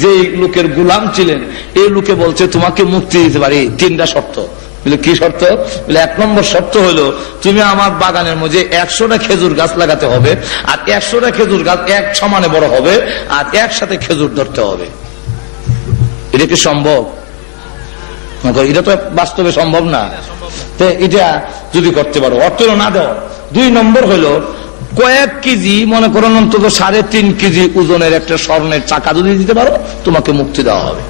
যে লোকের গোলাম ছিলেন, এই লোকে বলছে তোমাকে মুক্তি দিতে পারি 3টা শর্ত। বলে কি শর্ত? বলে 1 নম্বর শর্ত হলো, তুমি আমার বাগানের মধ্যে 100টা খেজুর গাছ লাগাতে হবে, আর 100টা খেজুর গাছ এক সমানে বড় হবে, আর একসাথে খেজুর ধরতে হবে। এটা কি সম্ভব? এটা তো বাস্তবে সম্ভব না। এটা যদি করতে পারো, অর্থ না দাও। 2 নম্বর হলো, কয়েক কেজি, মনে করেন অন্তত 3.5 কেজি ওজনের একটা স্বর্ণের চাকা যদি দিতে পারো, তোমাকে মুক্তি দেওয়া হবে।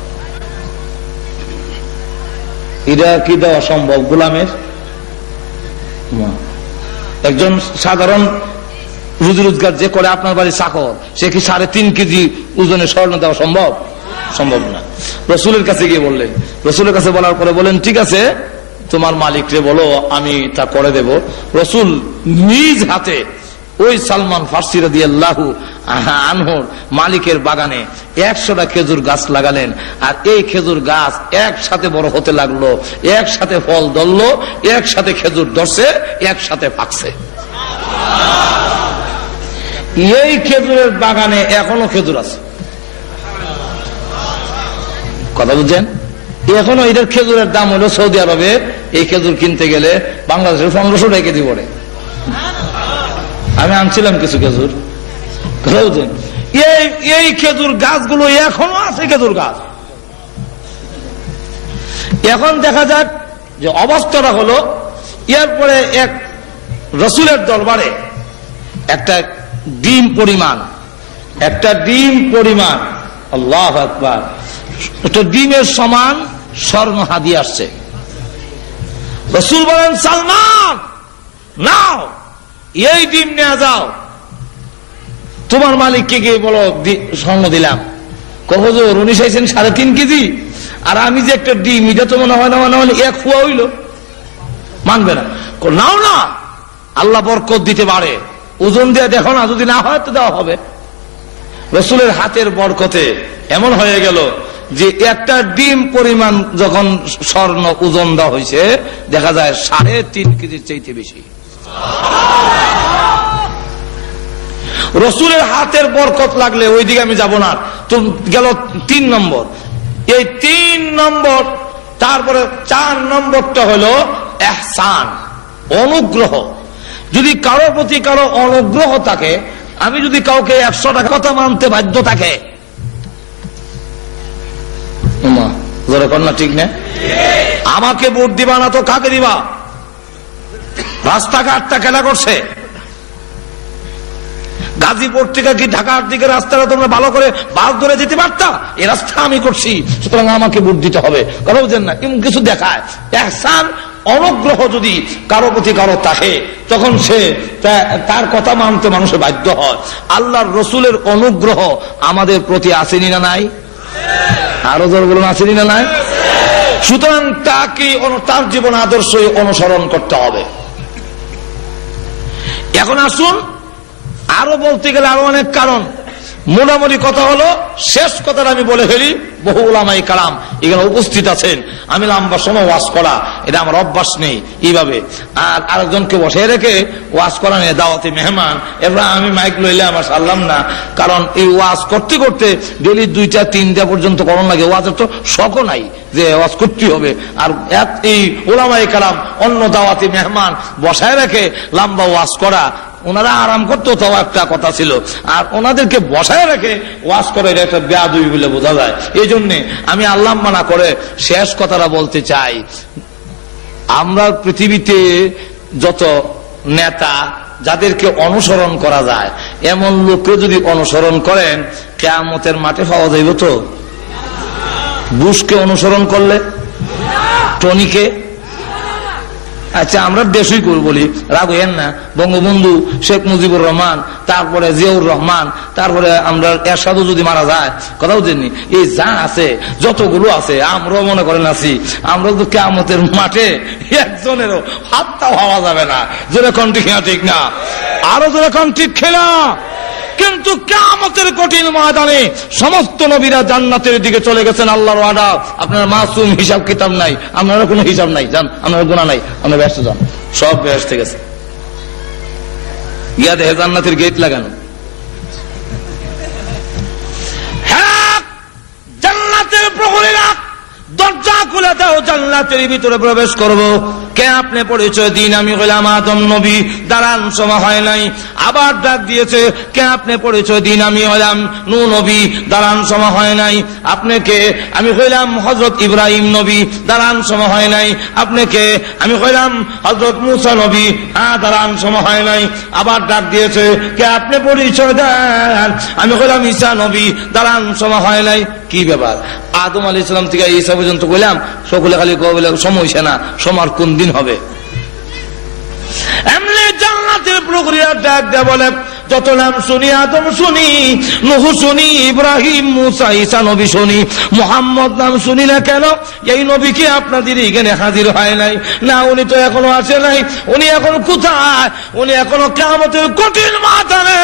এটা কি দেওয়া সম্ভব গোলামের? একজন সাধারণ রুজি রোজগার যে করে আপনার বাড়ি চাকর, সে কি 3.5 কেজি ওজনের স্বর্ণ দেওয়া সম্ভব? সম্ভব না। রসুলের কাছে গিয়ে বললেন, রসুলের কাছে বলার পরে বলেন, ঠিক আছে, তোমার মালিকরে বলো, আমি তা করে দেব। রসুল নিজ হাতে ওই সালমান ফার্সি রাদিয়াল্লাহু আনহুর মালিকের বাগানে 100টা খেজুর গাছ লাগালেন। আর এই খেজুর গাছ একসাথে বড় হতে লাগলো, একসাথে ফল ধরলো, একসাথে খেজুর ধরছে, একসাথে পাকছে। এই খেজুরের বাগানে এখনো খেজুর আছে। কথা বুঝছেন? এখনো এটার খেজুরের দাম হলো, সৌদি আরবে এই খেজুর কিনতে গেলে বাংলাদেশের 1500 টাকা কেজি পড়ে। আমি আনছিলাম কিছু খেজুর। কথা বুঝছেন? এই খেজুর গাছগুলো এখনো আছে, খেজুর গাছ। এখন দেখা যাক যে অবস্থাটা হলো, এরপরে এক রসুলের দরবারে একটা ডিম পরিমাণ, আল্লাহু আকবার, একটা ডিমের সমান স্বর্ণ হাদিয়া আসছে। রসুল বলেন, সালমান নাও, এই ডিম নিয়ে যাও, তোমার মালিককে গিয়ে বলো স্বর্ণ দিলাম। হুজুর, উনি চাইছেন 3.5 কেজি, আর আমি যে একটা ডিম, এটা তো মনে হয় না, মনে হয় 1 ফুয়া হইল, মানবে না। নাও না, আল্লাহ বরকত দিতে পারে, ওজন দিয়ে দেখো না, যদি না হয় তো দেওয়া হবে। রসুলের হাতের বরকতে এমন হয়ে গেল যে একটা ডিম পরিমাণ যখন স্বর্ণ ওজন দেওয়া হয়েছে, দেখা যায় 3.5 কেজির চাইতে বেশি। রসুলের হাতের বরকত লাগলে ওইদিকে আমি যাব না। তো গেল 3 নম্বর। এই 3 নম্বর, তারপরে 4 নম্বরটা হলো ইহসান, অনুগ্রহ। যদি কারোর প্রতি কারো অনুগ্রহ থাকে, আমি যদি কাউকে 100 টাকা কথা মানতে বাধ্য থাকে, যেরকম না, ঠিক না? আমাকে ভোট দিবা না তো কাকে দিবা? রাস্তাঘাটটা কেনা করছে। গাজীপুর থেকে কি ঢাকার দিকে রাস্তাটা তোমরা ভালো করে বাস ধরে যেতে পারতা? এই রাস্তা আমি করছি, সুতরাং আমাকে ভোট দিতে হবে, কথা বুঝেন না? এমন কিছু দেখায়। ইহসান, অনুগ্রহ যদি কারো প্রতি কারো থাকে, তখন সে তার কথা মানতে মানুষের বাধ্য হয়। আল্লাহর রসুলের অনুগ্রহ আমাদের প্রতি আসেনি না নাই? আরো জোর বলুন, আসেনি না নাই? সুতরাং তাকে তার জীবন আদর্শ অনুসরণ করতে হবে। এখন আসুন, আরো বলতে গেলে আরো অনেক কারণ। মোটামুটি কথা হলো, শেষ কথাটা আমি বলে ফেলি। বহু উলামায়ে কালাম এখানে উপস্থিত আছেন। আমি লম্বা সময় ওয়াজ করা এটা আমার অভ্যাস নেই এইভাবে, আর আরেকজনকে বসে রেখে ওয়াজ করা নেই, দাওয়াতি মেহমান। এবার আমি মাইক লইলে আমার সারলাম না, কারণ এই ওয়াজ করতে করতে ডেলি 2টা 3টা পর্যন্ত করণ লাগে। ওয়াজের তো শখও নাই যে ওয়াজ করতে হবে। আর এই উলামায়ে কালাম অন্য দাওয়াতি মেহমান বসায় রেখে লম্বা ওয়াজ করা, ওনারা আরাম করতো তাও একটা কথা ছিল, আর ওনাদেরকে বসায় রেখে ওয়াজ করে এটা একটা বেয়াদবি বলে বোঝা যায়। এই জন্যে আমি আল্লাহ মানা করে শেষ কথাটা বলতে চাই। আমরা পৃথিবীতে যত নেতা যাদেরকে অনুসরণ করা যায়, এমন লোককে যদি অনুসরণ করেন, কিয়ামতের মাঠে পাওয়া যাইব তো? বুশকে অনুসরণ করলে, টনিকে, আচ্ছা আমরা দেশই করে বলি, রাগ হইয়েন না, বঙ্গবন্ধু শেখ মুজিবুর রহমান, তারপরে জিয়াউর রহমান, তারপরে আমরা এরশাদও যদি মারা যায়, কথা বুঝেননি? এই যা আছে যতগুলো আছে, আমরাও মনে করেন আছি, আমরা তো কিয়ামতের মাঠে একজনেরও হাতটা হওয়া যাবে না। যেরকম ঠিক না, ঠিক না? আরো যেরকম ঠিক খেলা। কিন্তু কিয়ামতের কঠিন ময়দানে সমস্ত নবীরা জান্নাতের দিকে চলে গেছেন, আল্লাহর ওয়াদা। আপনার মাসুম, হিসাব কিতাব নাই, আপনারা কোনো হিসাব নাই, জান আপনার গুনাহ নাই, আপনারা ব্যস্ত যান, সব ব্যস্ত গেছে। গিয়া দেখে জান্নাতের গেট লাগানো। হ্যাঁ, জান্নাতের প্রহরীরা দরজা খুলে দাও, জান্নাতের ভিতরে প্রবেশ করব। কে আপনি পরিচয় দিন, আমি হইলাম আদম নবী। দাঁড়ান, সময় হয় নাই, আবার ডাক দিয়েছে, কে আপনি পরিচয় দিন, আমি হইলাম নূহ নবী। দাঁড়ান, সময় হয় নাই। আপনি কে? আমি হইলাম হযরত ইব্রাহিম নবী। দাঁড়ান, সময় হয় নাই। আপনি কে? আমি হইলাম হযরত মূসা নবী। হ্যাঁ, দাঁড়ান, সময় হয় নাই। আবার ডাক দিয়েছে, কে আপনি পরিচয় দেন, আমি হইলাম ঈসা নবী। দাঁড়ান, সময় হয় নাই। কি ব্যাপার? আদম আলাইহিস সালাম থেকে ঈসা পর্যন্ত কইলাম, সকলে খালি কইলে সময় না, সমার কোন দিন হবে? এমনি জান্নাতের প্রক্রিয়া ডাক দেয়া বলে, যত নাম শুনি, আদম শুনি, নূহ শুনি, ইব্রাহিম, মূসা, ঈসা নবী শুনি, মুহাম্মদ নাম শুনি না কেন? এই নবী কি আপনাদের এখানে হাজির হয় নাই? না, উনি তো এখনো আসে নাই। উনি এখন কোথায়? উনি এখনো কিয়ামতের কঠিন ময়দানে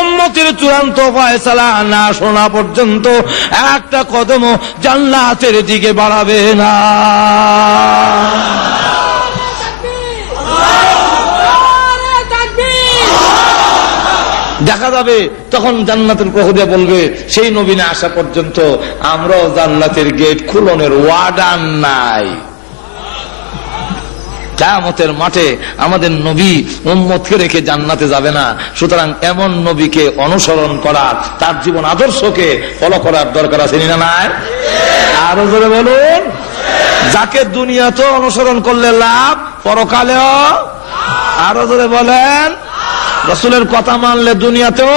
উম্মতের চূড়ান্ত ফয়সালা না শোনা পর্যন্ত একটা কদমও জান্নাতের দিকে বাড়াবে না। দেখা যাবে তখন জান্নাতের প্রহরীরা বলবে, সেই নবী না আসা পর্যন্ত আমরাও জান্নাতের গেট খুলনের ওয়ার্ডার নাই। কিয়ামতের মাঠে আমাদের নবী উম্মতকে রেখে জান্নাতে যাবে না। সুতরাং এমন নবীকে অনুসরণ করার, তার জীবন আদর্শকে ফলো করার দরকার আছে না নাই? আরো জোরে বলুন। যাকে দুনিয়াতেও অনুসরণ করলে লাভ, পরকালেও। আরো জোরে বলেন। রাসূলের কথা মানলে দুনিয়াতেও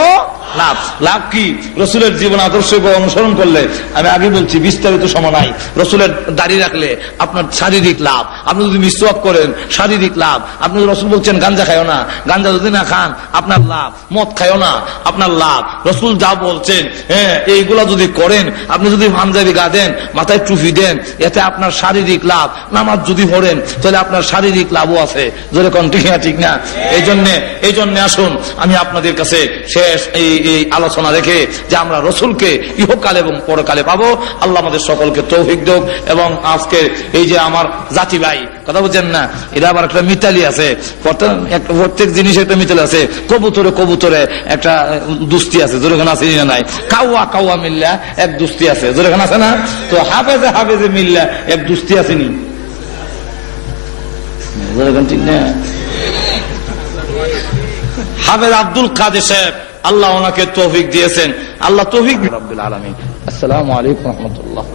লাভ। লাভ কি? রাসূলের জীবন আদর্শকে অনুসরণ করলে, আমি আগে বলছি বিস্তারিত সময় নাই, রাসূলের দাড়ি রাখলে আপনার শারীরিক লাভ। আপনি যদি মিসওয়াক করেন, শারীরিক লাভ। আপনি রাসূল বলছেন গাঞ্জা খায়ও না, গাঞ্জা যদি না খান আপনার লাভ। মদ খায়ও না, আপনার লাভ। রাসূল যা বলছেন, হ্যাঁ, এইগুলা যদি করেন, আপনি যদি পাঞ্জাবি গা দেন, মাথায় টুপি দেন, এতে আপনার শারীরিক লাভ। নামাজ যদি পড়েন, তাহলে আপনার শারীরিক লাভও আছে। যদি কোন ঠিক না, ঠিক না? এই জন্য আসুন, আমি আপনাদের কাছে শেষ এই আলোচনা রেখে যে আমরা রসুলকে ইহকাল এবং পরকালে পাবো, আল্লাহ আমাদের সকলকে তৌফিক দেব। এবং আজকে এই যে আমার জাতি ভাই, কথা বুঝছেন না, এটা আবার একটা মিতালি আছে, প্রত্যেক জিনিসের একটা মিতালি আছে। কবুতরে কবুতরে একটা দুস্তি আছে, যেখানে আছে না নাই? কাউয়া কাউয়া মিল্লা এক দুস্তি আছে, যেখানে আছে না? তো হাফেজে হাফেজে মিল্লা এক দুস্তি আসেনি, ঠিক না? হাফেজ আব্দুল কাদের সাহেব, আল্লাহ ওনাকে তৌফিক দিয়েছেন। আল্লাহ তৌফিক। রাব্বিল আলামিন। আসসালামু আলাইকুম ওয়া রাহমাতুল্লাহ।